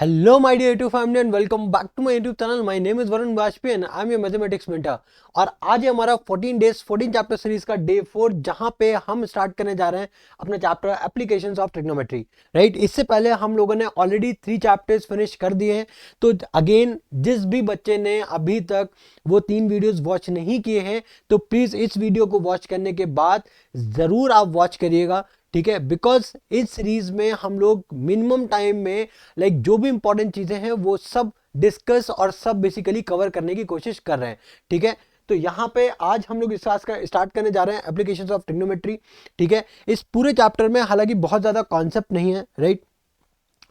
Hello, my dear YouTube family, and welcome back to my YouTube channel. My name is Varun Bajpayee and I'm your mathematics mentor. और आज है हमारा 14 days 14 chapter series का day 4, जहां पे हम start करने जा रहे हैं अपना chapter applications of trigonometry. Right, इससे पहले हम लोगों ने ऑलरेडी 3 चैप्टर्स फिनिश कर दिए हैं. तो अगेन, जिस भी बच्चे ने अभी तक वो 3 वीडियोस वॉच नहीं किए हैं, तो प्लीज इस वीडियो को वॉच करने के बाद जरूर आप वॉच करिएगा. ठीक है, बिकॉज इस सीरीज में हम लोग मिनिमम टाइम में जो भी इंपॉर्टेंट चीजें हैं वो सब डिस्कस और सब बेसिकली कवर करने की कोशिश कर रहे हैं. ठीक है, तो यहाँ पे आज हम लोग इस क्लास का स्टार्ट करने जा रहे हैं एप्लीकेशंस ऑफ ट्रिग्नोमेट्री. ठीक है, इस पूरे चैप्टर में हालांकि बहुत ज्यादा कॉन्सेप्ट नहीं है. राइट,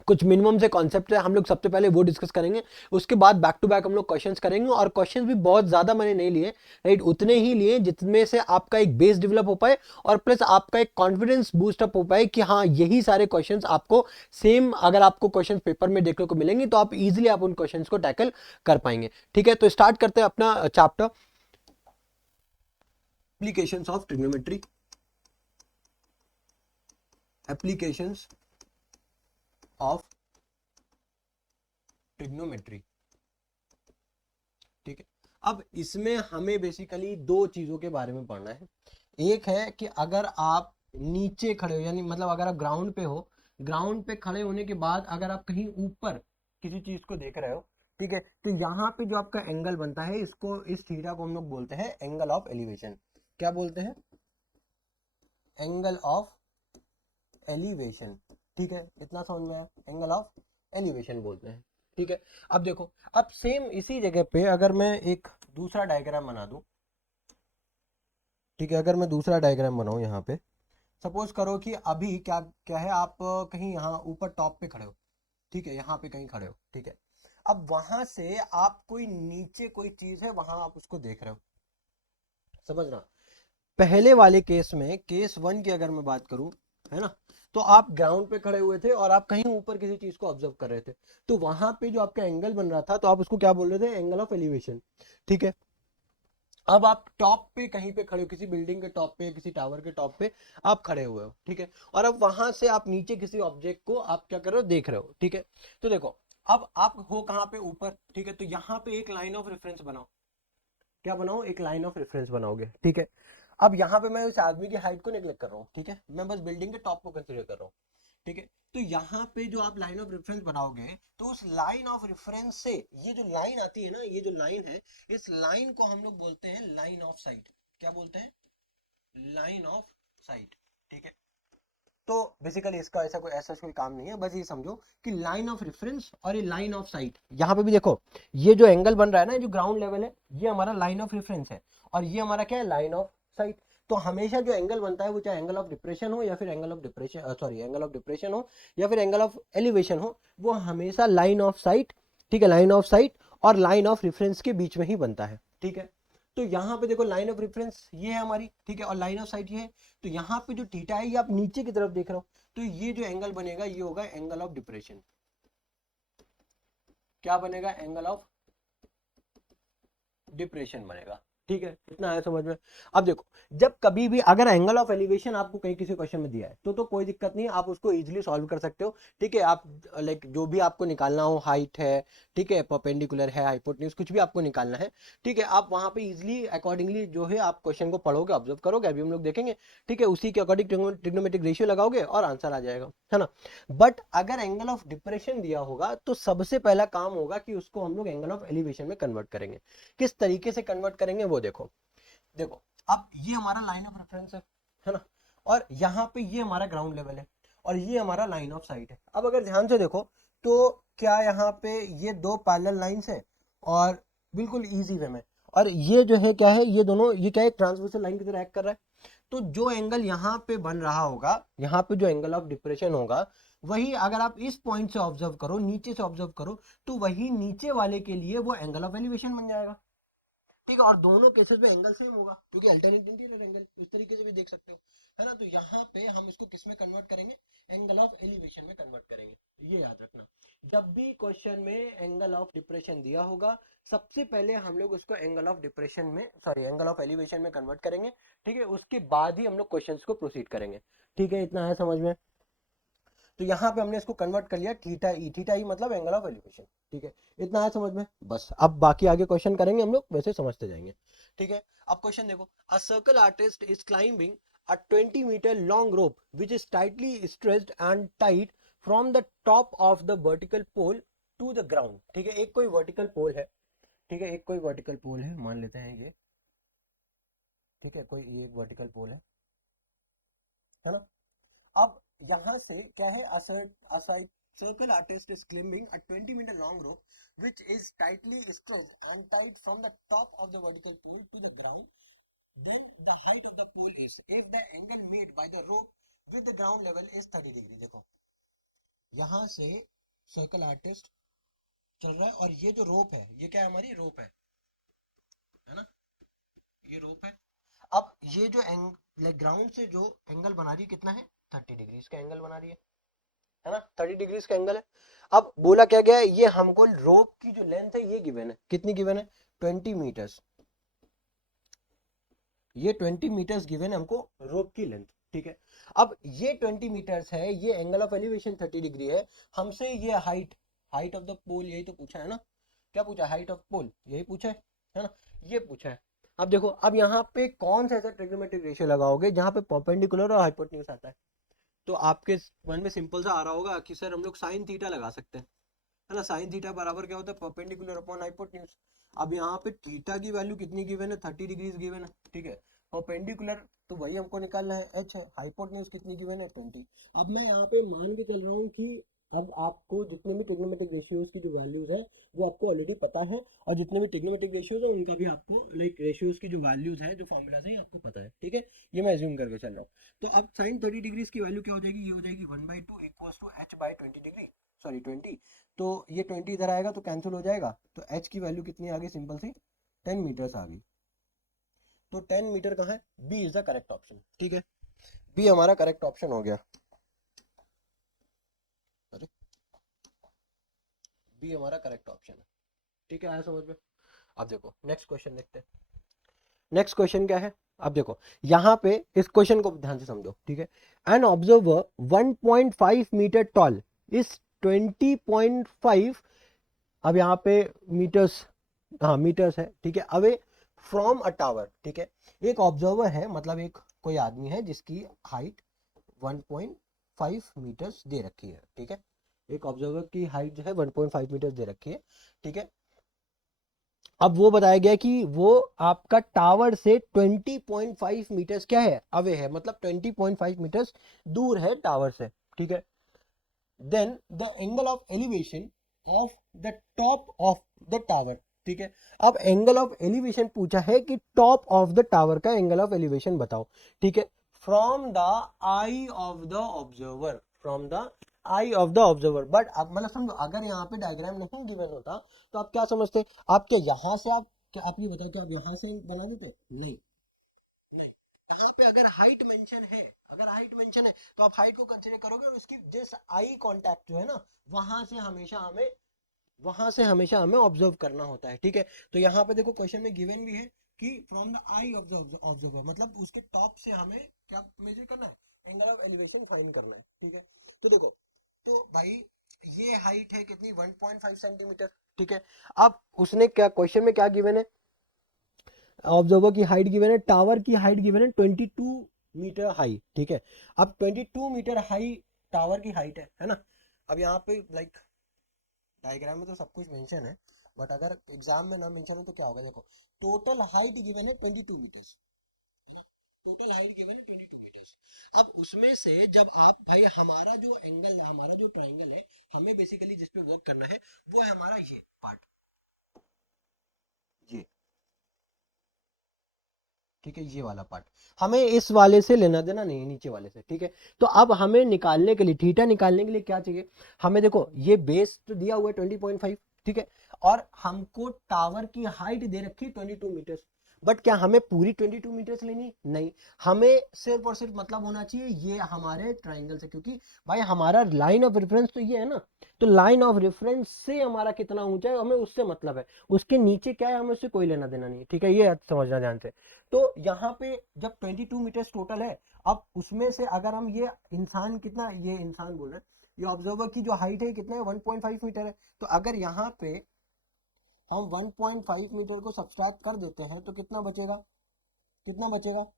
कुछ मिनिमम से कॉन्सेप्ट है, हम लोग सबसे पहले वो डिस्कस करेंगे. उसके बाद बैक टू बैक हम लोग क्वेश्चंस करेंगे, और क्वेश्चंस भी बहुत ज्यादा मैंने नहीं लिए. राइट, उतने ही लिए जितने से आपका एक बेस डेवलप हो पाए और प्लस आपका एक कॉन्फिडेंस बूस्ट अप हो पाए कि हाँ, यही सारे क्वेश्चंस आपको सेम, अगर आपको क्वेश्चन पेपर में देखने को मिलेंगे तो आप इजिली आप उन क्वेश्चन को टैकल कर पाएंगे. ठीक है, तो स्टार्ट करते हैं अपना chapter applications of trigonometry. Applications of trigonometry. ठीक है, अब इसमें हमें बेसिकली दो चीजों के बारे में पढ़ना है. एक है कि अगर आप नीचे खड़े हो, यानी मतलब अगर आप ग्राउंड पे हो, ग्राउंड पे खड़े होने के बाद अगर आप कहीं ऊपर किसी चीज को देख रहे हो, ठीक है, तो यहाँ पे जो आपका एंगल बनता है, इसको, इस थीटा को हम लोग बोलते हैं एंगल ऑफ एलिवेशन. क्या बोलते हैं? Angle of elevation. ठीक है, इतना समझ में आया? एंगल ऑफ एलिवेशन बोलते हैं. ठीक है, अब देखो, अब सेम इसी जगह पे अगर मैं एक दूसरा डायग्राम बना दूं. ठीक है, अगर मैं दूसरा डायग्राम बनाऊं यहाँ पे, सपोज करो कि अभी क्या क्या है, आप कहीं यहाँ ऊपर टॉप पे खड़े हो. ठीक है, यहाँ पे कहीं खड़े हो. ठीक है, अब वहां से आप कोई नीचे कोई चीज है वहां आप उसको देख रहे हो. समझना, पहले वाले केस में, केस 1 की अगर मैं बात करूं, है ना, तो आप ग्राउंड पे खड़े हुए थे और आप कहीं ऊपर किसी चीज को ऑब्जर्व कर रहे थे. तो वहां पे जो आपका एंगल बन रहा था, तो आप उसको क्या बोल रहे थे? Angle of elevation. ठीक है, अब आप टॉप पे कहीं पे खड़े हो, किसी बिल्डिंग के टॉप पे, किसी टावर के टॉप पे आप खड़े हुए हो. ठीक है, और अब वहां से आप नीचे किसी ऑब्जेक्ट को आप क्या कर रहे हो? देख रहे हो. ठीक है, तो देखो, अब आप हो कहाँ पे? ऊपर. ठीक है, तो यहाँ पे एक लाइन ऑफ रेफरेंस बनाओ. क्या बनाओ? एक लाइन ऑफ रेफरेंस बनाओगे. ठीक है, अब यहाँ पे मैं उस आदमी की हाइट को नेगलेक्ट कर रहा हूँ. ठीक है, मैं बस बिल्डिंग के टॉप को कंसीडर कर रहा हूँ. ठीक है, तो यहाँ पे जो आप लाइन ऑफ रेफरेंस बनाओगे, तो उस लाइन ऑफ रेफरेंस से ये जो लाइन आती है ना, ये जो लाइन है, इस लाइन को हम लोग बोलते हैं लाइन ऑफ साइट. क्या बोलते हैं? Line of site. ठीक है, तो बेसिकली इसका ऐसा कोई काम नहीं है, बस ये समझो कि लाइन ऑफ रेफरेंस और ये लाइन ऑफ साइट. यहाँ पे भी देखो, ये जो एंगल बन रहा है ना, जो ग्राउंड लेवल है, ये हमारा लाइन ऑफ रेफरेंस है, और ये हमारा क्या है? Line of site. तो हमेशा जो एंगल बनता है वो चाहे एंगल ऑफ डिप्रेशन हो या फिर angle of depression, sorry, angle of depression हो या फिर एंगल ऑफ एलिवेशन हो, वो हमेशा लाइन ऑफ साइट, ठीक है, लाइन ऑफ साइट और लाइन ऑफ रेफरेंस के बीच में ही बनता है. ठीक है, तो यहाँ पे देखो, लाइन ऑफ रेफरेंस ये है हमारी. ठीक है, और लाइन ऑफ साइट ये है. तो यहाँ पे जो थीटा है, ये आप नीचे की तरफ देख रहे हो, तो ये जो एंगल बनेगा ये होगा एंगल ऑफ डिप्रेशन. क्या बनेगा? एंगल ऑफ डिप्रेशन बनेगा. ठीक है, इतना है समझ में? अब देखो, जब कभी भी अगर एंगल ऑफ एलिवेशन आपको कहीं किसी क्वेश्चन में दिया है, तो कोई दिक्कत नहीं है, आप उसको इजीली सॉल्व कर सकते हो. ठीक है, आप जो भी आपको निकालना हो, हाइट है, ठीक है, परपेंडिकुलर है, हाइपोटेन्यूज, कुछ भी आपको निकालना है, ठीक है, आप वहां पे इजीली अकॉर्डिंगली जो है आप क्वेश्चन को पढ़ोगे, ऑब्जर्व करोगे, अभी हम लोग देखेंगे. ठीक है, उसी के अकॉर्डिंग ट्रिग्नोमेट्रिक रेशियो लगाओगे और आंसर आ जाएगा, है ना. बट अगर एंगल ऑफ डिप्रेशन दिया होगा, तो सबसे पहला काम होगा कि उसको हम लोग एंगल ऑफ एलिवेशन में कन्वर्ट करेंगे. किस तरीके से कन्वर्ट करेंगे वो देखो. देखो, अब ये हमारा लाइन ऑफ रेफरेंस है ना, और यहाँ पे ये हमारा ग्राउंड लेवल है, और ये हमारा लाइन ऑफ साइट है. अब अगर ध्यान से देखो, तो क्या यहाँ पे ये दो पैरेलल लाइंस है, और बिल्कुल इजी वे में, और ये जो है क्या है? ये दोनों, ये क्या है? ट्रांसवर्सल लाइन की तरह एक्ट कर रहा है. तो जो एंगल यहाँ पे बन रहा होगा, यहाँ पे जो एंगल ऑफ डिप्रेशन होगा, वही अगर आप इस पॉइंट से ऑब्जर्व करो, नीचे से ऑब्जर्व करो, तो वही नीचे वाले के लिए वो एंगल ऑफ एलिवेशन बन जाएगा. ठीक है, और दोनों केसेस में एंगल सेम होगा, क्योंकि अल्टरनेट इंटीरियर एंगल, इस तरीके से भी देख सकते हो, है ना. तो यहाँ पे हम इसको किस में कन्वर्ट करेंगे? एंगल ऑफ एलिवेशन में कन्वर्ट करेंगे. ये याद रखना, जब भी क्वेश्चन में एंगल ऑफ डिप्रेशन दिया होगा, सबसे पहले हम लोग उसको एंगल ऑफ डिप्रेशन में, सॉरी, एंगल ऑफ एलिवेशन में कन्वर्ट करेंगे. ठीक है, उसके बाद ही हम लोग क्वेश्चन को प्रोसीड करेंगे. ठीक है, इतना है समझ में? तो यहाँ पे हमने इसको कन्वर्ट कर लिया थीटा ई मतलब एंगल ऑफ एलिवेशन, ठीक है। इतना है समझ में, बस अब बाकी आगे क्वेश्चन करेंगे हम लोग, वैसे समझते जाएंगे, ठीक है। अब क्वेश्चन देखो, a circle artist is climbing a 20 meter long rope which is tightly stretched and tied from the top of the vertical pole to the ground, ठीक है। एक कोई वर्टिकल पोल है, ठीक है, एक कोई वर्टिकल पोल है, मान लेते हैं ये, ठीक है, कोई ये एक वर्टिकल पोल है ना। अब यहाँ से क्या है, circle artist is climbing a 20 meter long rope which is tightly stretched and tied from the top of the vertical pole to the ground. Then the height of the pole is, if the angle made by the rope with the ground level is 30 degree। देखो यहाँ से circle artist चल रहा है और ये जो रोप है ये क्या है, हमारी रोप है ना, ये रोप है। अब ये जो ग्राउंड से जो एंगल बना रही है कितना है, 30 डिग्री का एंगल बना रही है ना, 30 डिग्री का एंगल है। अब बोला क्या गया है, ये हमको रोप की जो लेंथ है ये गिवन है, कितनी गिवन है, 20 मीटर्स, ये 20 मीटर्स गिवन है हमको रोप की लेंथ, ठीक है। अब ये 20 मीटर्स है, ये एंगल ऑफ एलिवेशन 30 डिग्री है, हमसे ये हाइट ऑफ द पोल यही तो पूछा है ना, क्या पूछा है, हाइट ऑफ पोल यही पूछा है ना, ये पूछा है। अब देखो, अब यहाँ पे कौन सा ऐसा ट्रिग्नोमेट्रिक रेशियो लगाओगे जहाँ पे परपेंडिकुलर और हाइपोटेन्यूज आता है, तो आपके मन में सिंपल सा आ रहा होगा कि सर हम लोग साइन थीटा लगा सकते हैं, है ना। साइन थीटा बराबर क्या होता है, परपेंडिकुलर अपॉन हाइपोटेन्यूज। अब यहाँ पे थीटा की वैल्यू कितनी गिवन है, 30 डिग्री गिवन है, ठीक है। परपेंडिकुलर तो वही हमको निकालना है, एच है। हाइपोटेन्यूज कितनी गिवन है, 20। अब मैं यहाँ पे मान के चल रहा हूँ कि अब आपको जितने भी ट्रिग्नोमेट्रिक रेशियोज की जो वैल्यूज है वो आपको ऑलरेडी पता है, और जितने भी ट्रिग्नोमेट्रिक रेशियोज है उनका भी आपको लाइक रेशियोज की जो वैल्यूज है, जो फॉर्मूलाज है आपको पता है, ठीक है। ये मैं एज्यूम करके चल रहा हूँ। तो अब साइन 30 डिग्री की वैल्यू क्या हो जाएगी, ये हो जाएगी 1/2 equals to H by 20 degree, sorry 20। तो ये 20 इधर आएगा तो कैंसिल हो जाएगा, तो एच की वैल्यू कितनी आ गई, सिंपल सी 10 मीटर्स आ गई। तो 10 मीटर कहाँ है, B is the correct option, ठीक है। बी हमारा करेक्ट ऑप्शन हो गया, अरे बी हमारा करेक्ट ऑप्शन है, ठीक है, आया समझ में। अब देखो नेक्स्ट क्वेश्चन देखते हैं। नेक्स्ट क्वेश्चन क्या है, अब देखो यहाँ पे इस क्वेश्चन को ध्यान से समझो, ठीक है। An observer 1.5 metre tall is 20.5, अब यहाँ पे मीटर्स, हाँ मीटर्स है, ठीक है, अवे फ्रॉम अ टावर, ठीक है। एक ऑब्जर्वर है, मतलब एक कोई आदमी है जिसकी हाइट 1.5 मीटर्स दे रखी है, ठीक है। एक ऑब्जर्वर की हाइट जो है 1.5 मीटर्स दे रखी है, ठीक है। अब वो बताया गया कि वो आपका टावर से 20.5 मीटर्स क्या है, अवे है, मतलब 20.5 मीटर्स दूर है टावर से, ठीक है। Then the angle of elevation of the top of the tower, ठीक है। अब एंगल ऑफ एलिवेशन पूछा है कि टॉप ऑफ द टावर का एंगल ऑफ एलिवेशन बताओ, ठीक है, from the eye of the observer, from the eye of the observer. But अब मतलब समझो, अगर यहाँ पे डायग्राम नहीं गिवन होता तो आप क्या समझते, आप क्या यहाँ से आप क्या, आप ये बताओ कि आप यहाँ से बना देते, नहीं नहीं। यहाँ पे अगर हाइट मेंशन है, अगर हाइट मेंशन है तो आप हाइट को कंसीडर करोगे, और उसकी जिस आई कांटेक्ट जो है ना, वहां से हमेशा हमें ऑब्जर्व करना होता है, ठीक है। तो यहाँ पे देखो क्वेश्चन में गिवन भी है कि from the eye of the observer, मतलब उसके टॉप से हमें क्या मेजर करना है, एंगल ऑफ एलिवेशन फाइंड करना है, ठीक है। तो देखो, तो भाई ये हाइट है कितनी, 1.5 सेंटीमीटर, ठीक है। अब उसने क्या क्वेश्चन में क्या गिवन है, ऑब्जर्वर की हाइट गिवन है, टावर की हाइट गिवन है 22 मीटर हाई, ठीक है। अब 22 मीटर हाई टावर की हाइट है ना। अब यहाँ पे लाइक डायग्राम में तो सब कुछ मेंशन है, बट अगर एग्जाम में ना मेंशन है तो क्या होगा, देखो टोटल हाइट गिवन है 22 मीटर्स, टोटल हाइट गिवन है 22 मीटर्स। अब उसमें से जब आप भाई, हमारा जो एंगल, हमारा जो ट्राइंगल है, हमें बेसिकली जिस पे वर्क करना है वो है हमारा ये पार्ट, ये, ठीक है, ये वाला पार्ट, हमें इस वाले से लेना देना नहीं है, नीचे वाले से, ठीक है। तो अब हमें निकालने के लिए, थीटा निकालने के लिए क्या चाहिए हमें, देखो ये बेस तो दिया हुआ है 20.5, ठीक है, और हमको टावर की हाइट दे रखी है 22 मीटर्स। बट क्या हमें पूरी 22 मीटर्स लेनी, नहीं, हमें सिर्फ और सिर्फ मतलब होना चाहिए ये हमारे ट्राइंगल से, क्योंकि भाई हमारा लाइन ऑफ रेफरेंस तो ये है ना, तो लाइन ऑफ रेफरेंस से हमारा कितना ऊंचा है हमें उससे मतलब है, उसके नीचे क्या है हमें उससे कोई लेना देना नहीं है, ठीक है, ये समझना ध्यान से। तो यहाँ पे जब 22 मीटर्स टोटल है, अब उसमें से अगर हम ये इंसान कितना, ये इंसान बोल रहे हैं, ये ऑब्जर्वर की जो हाइट है कितना है 1.5 मीटर है। तो अगर यहाँ पे हम 1.5 मीटर को सब्सट्रैक्ट कर देते हैं तो कितना बचेगा, कितना बचेगा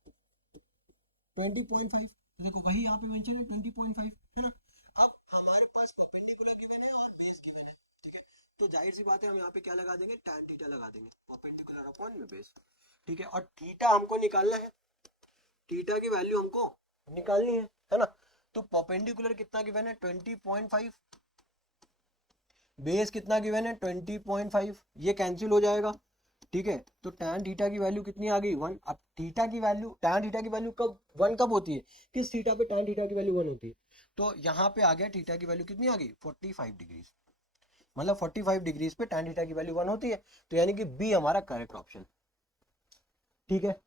20.5। देखो वही यहाँ पे मेंशन है 20.5 है ना। अब हमारे पास परपेंडिकुलर गिवन है और बेस गिवन है, ठीक है। तो जाहिर सी बात है हम यहाँ पे क्या लगा देंगे, tan थीटा लगा देंगे, परपेंडिकुलर अपॉन में बेस, ठीक है। और थीटा हमको निकालना है, थीटा की वैल्यू हमको निकालनी है ना। तो परपेंडिकुलर कितना गिवन है 20.5, बेस कितना गिवन है 20.5, ये कैंसिल हो जाएगा, ठीक है। तो tan थीटा की वैल्यू कितनी आ गई 1। अब थीटा की वैल्यू, tan थीटा की वैल्यू कब 1 कब होती है, किस थीटा पे tan थीटा की वैल्यू 1 होती है। तो यहाँ पे आ गया थीटा की वैल्यू कितनी आ गई 45 डिग्री, मतलब 45 डिग्रीज पे tan थीटा की वैल्यू 1 होती है। तो यानी कि बी हमारा करेक्ट ऑप्शन, ठीक है।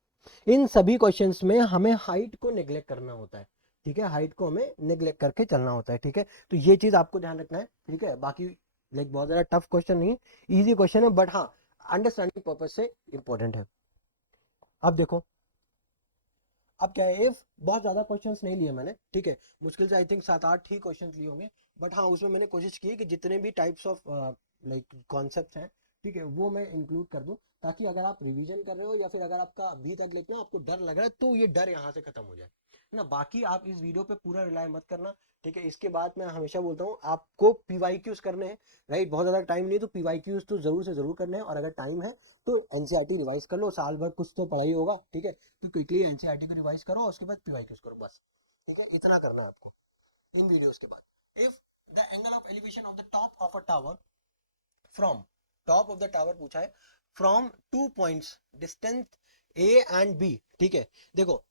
इन सभी क्वेश्चंस में हमें हाइट को नेग्लेक्ट करना होता है, ठीक है, हाइट को हमें नेग्लेक्ट करके चलना होता है, ठीक है। तो ये चीज आपको ध्यान रखना है, ठीक है। बाकी लाइक बहुत ज्यादा टफ क्वेश्चन नहीं, इजी क्वेश्चन है, बट हाँ अंडरस्टैंडिंग पर्पज से इंपॉर्टेंट है। अब देखो, अब क्या है, इफ बहुत ज्यादा क्वेश्चंस नहीं लिए मैंने, ठीक है, मुश्किल से आई थिंक 7-8 ही क्वेश्चंस लिए होंगे, बट हाँ उसमें मैंने कोशिश की कि जितने भी टाइप्स ऑफ लाइक कॉन्सेप्ट्स हैं, ठीक है, वो मैं इंक्लूड कर दूं, ताकि अगर आप रिवीजन कर रहे हो या फिर अगर आपका अभी तक लिखना आपको डर लग रहा है तो ये डर यहाँ से खत्म हो जाए ना। बाकी आप इस वीडियो पे पूरा रिलाय मत करना, ठीक है। इसके बाद मैं हमेशा बोलता हूँ आपको पीवाईक्यूज करने हैं, राइट, बहुत ज्यादा टाइम नहीं, तो पीवाईक्यूज तो जरूर से जरूर करने हैं, और अगर टाइम है तो एनसीईआरटी रिवाइज कर लो, साल भर कुछ तो पढ़ाई होगा, ठीक है। तो क्विकली एनसीईआरटी को रिवाइज करो, उसके बाद पीवाईक्यूज करो, बस, ठीक है, इतना करना है आपको इन वीडियोस के बाद। If the angle of elevation of the top of a tower from, top of the tower पूछा है, from 2 points distance A and B, ठीक है। देखो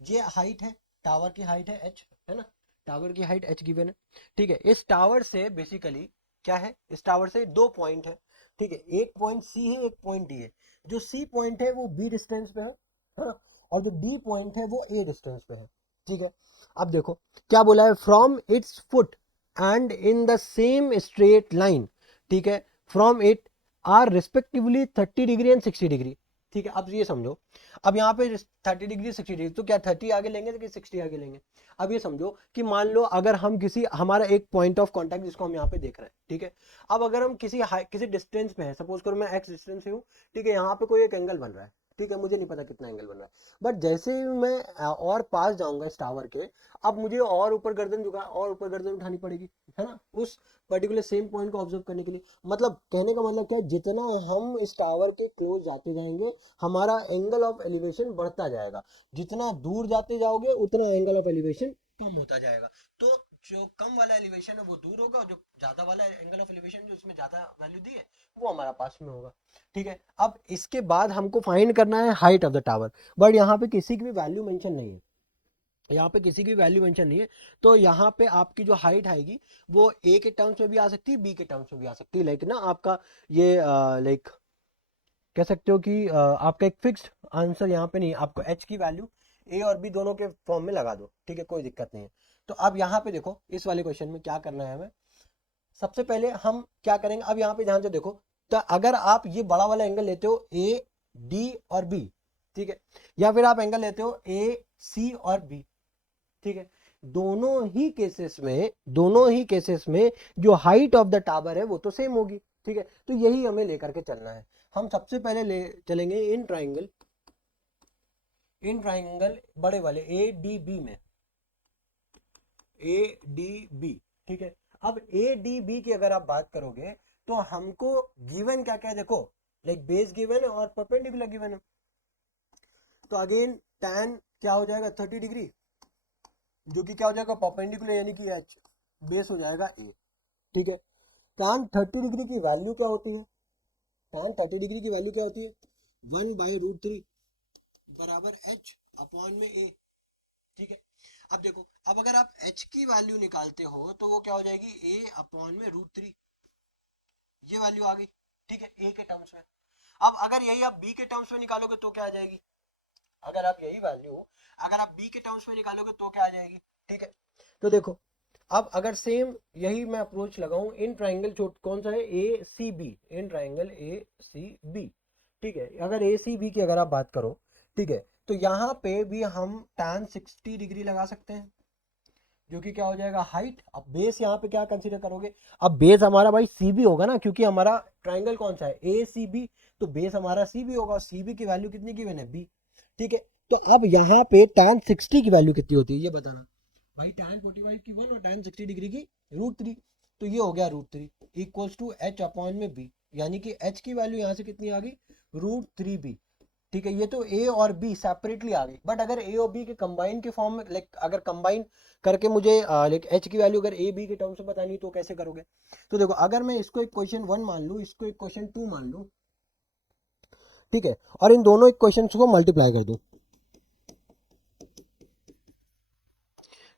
ये हाइट है, टावर की हाइट है h, है ना, टावर की हाइट h गिवन है, ठीक है। इस टावर से बेसिकली क्या है, इस टावर से 2 पॉइंट है, ठीक है, एक पॉइंट C है, एक पॉइंट D है। जो C पॉइंट है वो B डिस्टेंस पे है ना, और जो D पॉइंट है वो A डिस्टेंस पे है, ठीक है। अब देखो क्या बोला है, from its foot and in the same straight line, ठीक है, from it are respectively 30 degree and 60 degree, ठीक है। अब ये समझो, अब यहाँ पे 30 डिग्री 60 डिग्री, तो क्या 30 आगे लेंगे कि 60 आगे लेंगे। अब ये समझो कि मान लो अगर हम किसी, हमारा एक पॉइंट ऑफ कांटेक्ट जिसको हम यहाँ पे देख रहे हैं, ठीक है। अब अगर हम किसी डिस्टेंस पे है, सपोज करो मैं x डिस्टेंस से हूँ, ठीक है, यहाँ पे कोई एक एंगल बन रहा है, ठीक है, मुझे नहीं पता कितना एंगल बन रहा है, बट जैसे ही मैं और पास जाऊंगा इस टावर के, अब मुझे और ऊपर गर्दन झुका, और ऊपर गर्दन उठानी पड़ेगी, है ना, उस पर्टिकुलर सेम पॉइंट को ऑब्जर्व करने के लिए। मतलब कहने का मतलब क्या है, जितना हम इस टावर के क्लोज जाते जाएंगे हमारा एंगल ऑफ एलिवेशन बढ़ता जाएगा, जितना दूर जाते जाओगे उतना एंगल ऑफ एलिवेशन कम होता जाएगा। तो जो कम वाला एलिवेशन है वो दूर होगा, और जो ज्यादा वाला एंगल ऑफ एलिवेशन जो उसमें ज्यादा वैल्यू दी है वो हमारा पास में होगा, ठीक है। अब इसके बाद हमको फाइंड करना है height of the tower, but यहाँ पे किसी की भी वैल्यू मेंशन नहीं है, यहाँ पे किसी की वैल्यू मेंशन नहीं है। तो यहाँ पे आपकी जो हाइट आएगी वो ए के टर्म्स में भी आ सकती है, बी के टर्म्स में भी आ सकती है, लाइक ना आपका ये लाइक कह सकते हो कि आपका एक फिक्स्ड आंसर यहाँ पे नहीं, आपको एच की वैल्यू ए और बी दोनों के फॉर्म में लगा दो, ठीक है, कोई दिक्कत नहीं है। तो अब यहाँ पे देखो इस वाले क्वेश्चन में क्या करना है हमें, सबसे पहले हम क्या करेंगे, अब यहाँ पे ध्यान से देखो, तो अगर आप ये बड़ा वाला एंगल लेते हो ए डी और बी, ठीक है, या फिर आप एंगल लेते हो ए सी और बी, ठीक है, दोनों ही केसेस में जो हाइट ऑफ द टावर है वो तो सेम होगी, ठीक है। तो यही हमें लेकर के चलना है। हम सबसे पहले ले चलेंगे इन ट्राइंगल बड़े वाले ए डी बी में, ए डी बी, ठीक है। अब ए डी बी की अगर आप बात करोगे तो हमको गिवन क्या क्या है, देखो लाइक बेस गिवन है और परपेंडिकुलर गिवन है। तो अगेन tan क्या हो जाएगा 30 डिग्री, जो कि क्या हो जाएगा परपेंडिकुलर, यानी कि एच, बेस हो जाएगा ए, ठीक है। tan 30 डिग्री की वैल्यू क्या होती है, tan 30 डिग्री की वैल्यू क्या होती है 1/√3 बराबर h अपॉन में a, ठीक है। अब देखो, अब अगर आप h की वैल्यू निकालते हो तो वो क्या हो जाएगी a अपॉन में √3, ये वैल्यू आ गई, ठीक है, a के टर्म्स में। अब अगर यही आप b के टर्म्स में निकालोगे तो क्या आ जाएगी, अगर आप यही वैल्यू अगर आप b के टर्म्स में निकालोगे तो क्या आ जाएगी, ठीक है। तो देखो, अब अगर सेम यही मैं अप्रोच लगाऊं इन ट्राइंगल कौन सा है A C B, in triangle A C B, ठीक है, अगर ए सी बी की अगर आप बात करो, ठीक है, तो यहाँ पे भी हम tan 60 डिग्री लगा सकते हैं, जो कि क्या हो जाएगा हाइट। अब बेस यहाँ पे क्या कंसीडर करोगे, अब बेस हमारा भाई सी बी होगा ना, क्योंकि हमारा ट्राइंगल कौन सा है ए सी बी, तो बेस हमारा सी बी होगा, सी बी की वैल्यू कितनी गिवन है बी। ठीक है, तो अब यहाँ पे tan 60 की वैल्यू कितनी होती है ये बताना भाई। tan 45 की 1 और tan 60 डिग्री की √3, तो ये हो गया √3 इक्वल्स टू एच अपॉन में बी, यानी कि एच की वैल्यू यहाँ से कितनी आ गई √3b। ठीक है, ये तो ए और बी सेपरेटली आ गई, बट अगर ए और बी के कंबाइन के फॉर्म में, लाइक अगर कंबाइन करके मुझे लाइक एच की वैल्यू अगर ए बी के टर्म्स में बतानी तो कैसे करोगे। तो देखो, अगर मैं इसको एक क्वेश्चन 1 मान लूँ, इसको एक क्वेश्चन 2 मान लूँ, ठीक है, और इन दोनों इक्वेशन को मल्टीप्लाई कर दूं,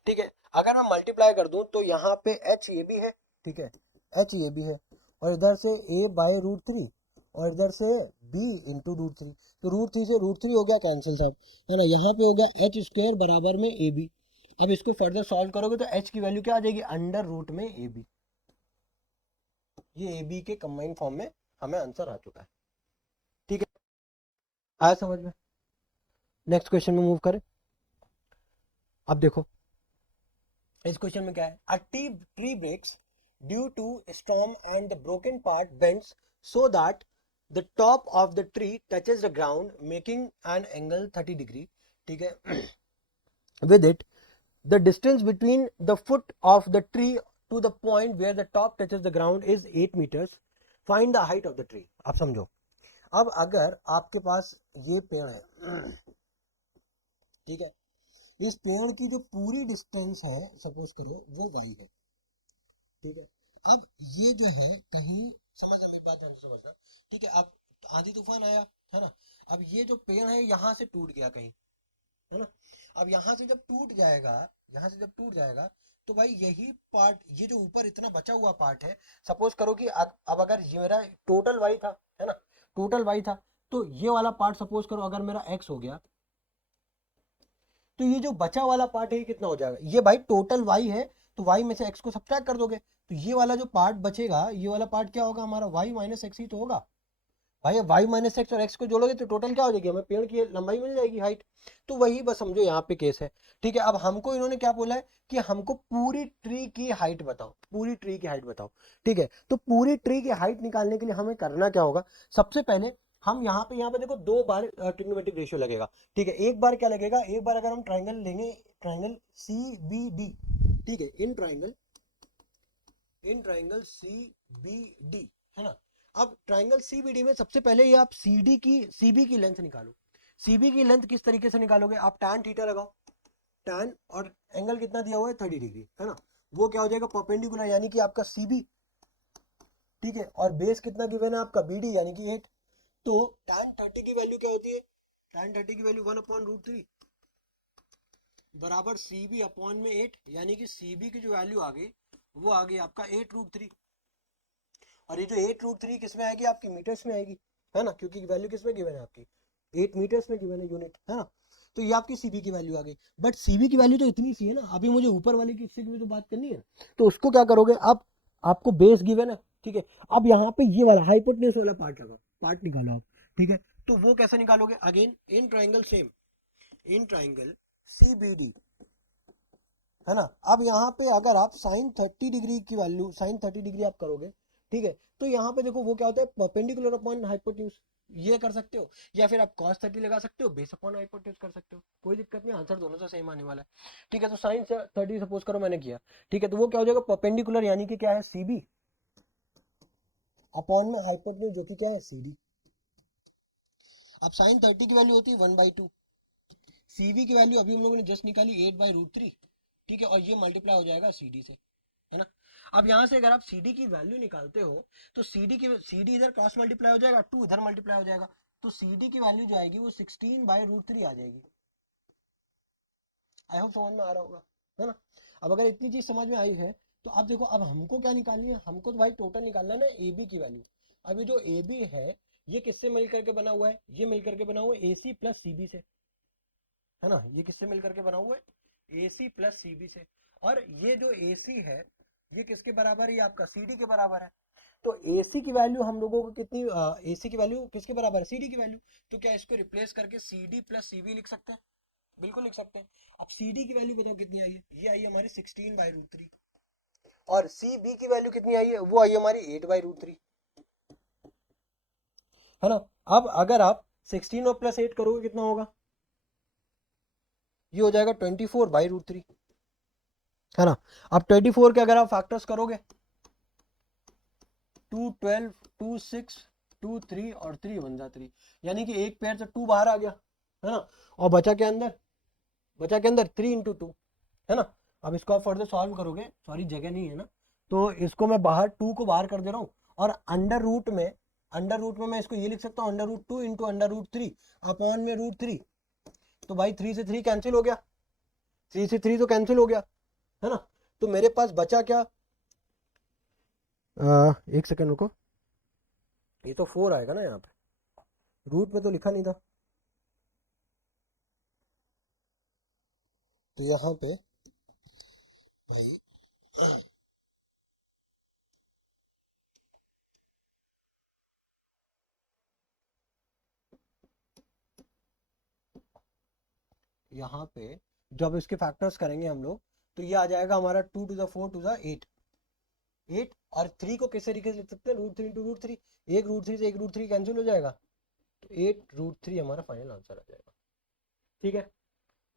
ठीक है, अगर मैं मल्टीप्लाई कर दूं तो यहाँ पे एच ये भी है, ठीक है, एच ये भी है, और इधर से ए बाय √3 और इधर से बी इंटू √3, तो √3 से √3 हो गया कैंसिल सब, है ना। यहाँ पे हो गया एच स्क्वायर बराबर में ए बी। अब इसको फर्दर सॉल्व करोगे तो एच की वैल्यू क्या आ जाएगी अंडर रूट में ए बी। ये ए बी के कंबाइन फॉर्म में हमें आंसर आ चुका है। ठीक है, आया समझ में। नेक्स्ट क्वेश्चन में मूव करें। अब देखो इस क्वेश्चन में क्या है, a tree breaks due to storm and the broken part bends so that the top of the tree touches the ground making an angle 30 degree. ठीक है, with it the distance between the foot of the tree to the point where the top touches the ground is 8 meters. Find the height of the tree. आप समझो, अब अगर आपके पास ये पेड़ है, ठीक है, इस पेड़ की जो पूरी डिस्टेंस है सपोज करो वो y है, ठीक है। अब ये जो है कहीं, समझना मेरी बात ध्यान से समझना, ठीक है। अब आंधी तूफान आया, है ना, अब ये जो पेड़ है यहाँ से टूट गया कहीं, है ना। अब यहाँ से जब टूट जाएगा, यहाँ से जब टूट जाएगा तो भाई यही पार्ट, ये जो ऊपर इतना बचा हुआ पार्ट है, सपोज करो कि अब अगर ये मेरा टोटल वाई था, है ना, टोटल वाई था, तो ये वाला पार्ट सपोज करो अगर मेरा एक्स हो गया, तो ये जो बचा वाला पार्ट है ये कितना हो जाएगा, ये भाई टोटल वाई है, तो वाई में से एक्स को सब्ट्रैक्ट कर दोगे, तो ये वाला जो पार्ट बचेगा, ये वाला पार्ट क्या होगा हमारा वाई माइनस एक्स ही तो होगा भाई। वाई माइनस एक्स और एक्स को जोड़ोगे तो टोटल क्या हो जाएगी, हमें पेड़ की लंबाई मिल जाएगी, हाइट। तो वही बस समझो यहाँ पे केस है। ठीक है, अब हमको इन्होंने क्या बोला है कि हमको पूरी ट्री की हाइट बताओ, पूरी ट्री की हाइट बताओ। ठीक है, तो पूरी ट्री की हाइट निकालने के लिए हमें करना क्या होगा, सबसे पहले हम यहाँ पे देखो 2 बार ट्रिग्नोमेट्रिक रेशियो लगेगा। ठीक है, एक बार क्या लगेगा, एक बार अगर हम ट्राइंगल लेंगे, ट्राइंगल सी बी डी, ठीक है, in triangle C B D, है ना। अब ट्राइंगल सी बी डी में सबसे पहले ये आप सी बी की लेंथ निकालो। सी बी की लेंथ किस तरीके से निकालोगे, आप tan थीटा लगाओ, tan और एंगल कितना दिया हुआ है 30 डिग्री, है ना, वो क्या हो जाएगा परपेंडिकुलर, यानी कि आपका सी बी। ठीक है, और बेस कितना गिवन है आपका बी डी यानी कि 8, तो tan 30 की वैल्यू क्या होती है, tan 30 की वैल्यू 1/√3 बराबर सी बी अपॉन में 8, यानी कि सी बी की जो वैल्यू आ गई वो आ गई आपका 8√3, और ये जो 8√3 किस में आएगी आपकी मीटर्स में आएगी, है ना, क्योंकि वैल्यू किस में गिवन है आपकी 8 मीटर्स में गिवन है यूनिट, है ना। तो ये आपकी सीबी की वैल्यू आ गई, बट सीबी की वैल्यू तो इतनी सी है ना, अभी मुझे ऊपर वाले की इससे भी तो बात करनी है, तो उसको क्या करोगे, अब आपको बेस गिवन है, ठीक है, अब यहाँ पे ये वाला हाइपोटेन्यूज वाला पार्ट लगाओ, पार्ट निकालो आप। ठीक है, तो वो कैसे निकालोगे, again in triangle same, in triangle C B D, है ना। अब यहाँ पे अगर आप साइन 30 डिग्री की वैल्यू, साइन 30 डिग्री आप करोगे, ठीक है, तो यहाँ पे देखो वो क्या होता है परपेंडिकुलर अपॉन हाइपोटेन्यूज, ये कर सकते हो, या फिर आप cos 30 लगा सकते हो, बेस अपॉन हाइपोटेन्यूज कर सकते हो, कोई दिक्कत नहीं, आंसर दोनों से सेम आने वाला है। ठीक है, तो साइन 30 सपोज करो मैंने किया, ठीक है, तो वो क्या हो जाएगा परपेंडिकुलर, यानी कि क्या है सीबी अपॉन में हाइपोटेन्यूज जो कि क्या है सीडी। अब साइन 30 की वैल्यू होती है 1/2, सीबी की वैल्यू अभी हम लोगों ने जस्ट निकाली 8/√3, ठीक है, और ये मल्टीप्लाई हो जाएगा सीडी से, है ना। अब यहां से अगर आप CD की वैल्यू निकालते हो तो CD इधर क्रॉस मल्टीप्लाई हो जाएगा, 2 इधर मल्टीप्लाई हो जाएगा, तो CD की वैल्यू जो आएगी वो 16/√3 आ जाएगी। आई होप समझ में आ रहा होगा, है ना। अब अगर इतनी चीज समझ में आई है तो अब देखो, अब हमको क्या निकालनी है, हमको तो भाई टोटल निकालना है ना AB की वैल्यू। अब ये जो AB है ये किससे मिल करके बना हुआ है, ये मिल करके बना हुआ है AC प्लस CB से, है ना, ये किससे मिल करके बना हुआ है AC प्लस CB से, और ये जो AC है ये किसके बराबर है, ये आपका CD के बराबर है। तो AC की वैल्यू हम लोगों को कितनी, AC की वैल्यू किसके बराबर है CD की वैल्यू, तो क्या इसको रिप्लेस करके CD प्लस CB लिख सकते हैं, बिल्कुल लिख सकते हैं। अब सी डी की वैल्यू बताओ कितनी आई है, ये आई हमारी 16/√3, और सी बी की वैल्यू कितनी आई है, वो आई हमारी 8/√3, है ना। अब अगर आप 16 और +8 करोगे कितना होगा, ये हो जाएगा 24/√3, है ना। अब 24 के अगर आप फैक्टर्स करोगे 2, 12, 2, 6, 2, 3 और 3 बन जा 3, यानी कि एक पेयर से 2 बाहर आ गया, है ना। और बचा के अंदर 3 इंटू 2, है ना। अब इसको आप फर्दर सॉल्व करोगे, सॉरी जगह नहीं है ना, तो इसको मैं बाहर 2 को बाहर कर दे रहा हूँ, और अंडर रूट में मैं इसको ये लिख सकता हूँ √2 इंटू √3 अपॉन में √3। तो भाई 3 से 3 कैंसिल हो गया, 3 से 3 तो कैंसिल हो गया, है ना। तो मेरे पास बचा क्या, एक सेकंड रुको, ये तो 4 आएगा ना, यहाँ पे रूट में तो लिखा नहीं था, तो यहाँ पे भाई यहाँ पे जब इसके फैक्टर्स करेंगे हम लोग, तो ये आ जाएगा हमारा 2 to the 4 to the 8, 8 और 3 को किस तरीके से लिख सकते हैं, √3 इंटू √3, एक √3 से एक √3 कैंसिल हो जाएगा, तो 8√3 हमारा फाइनल आंसर आ जाएगा। ठीक है,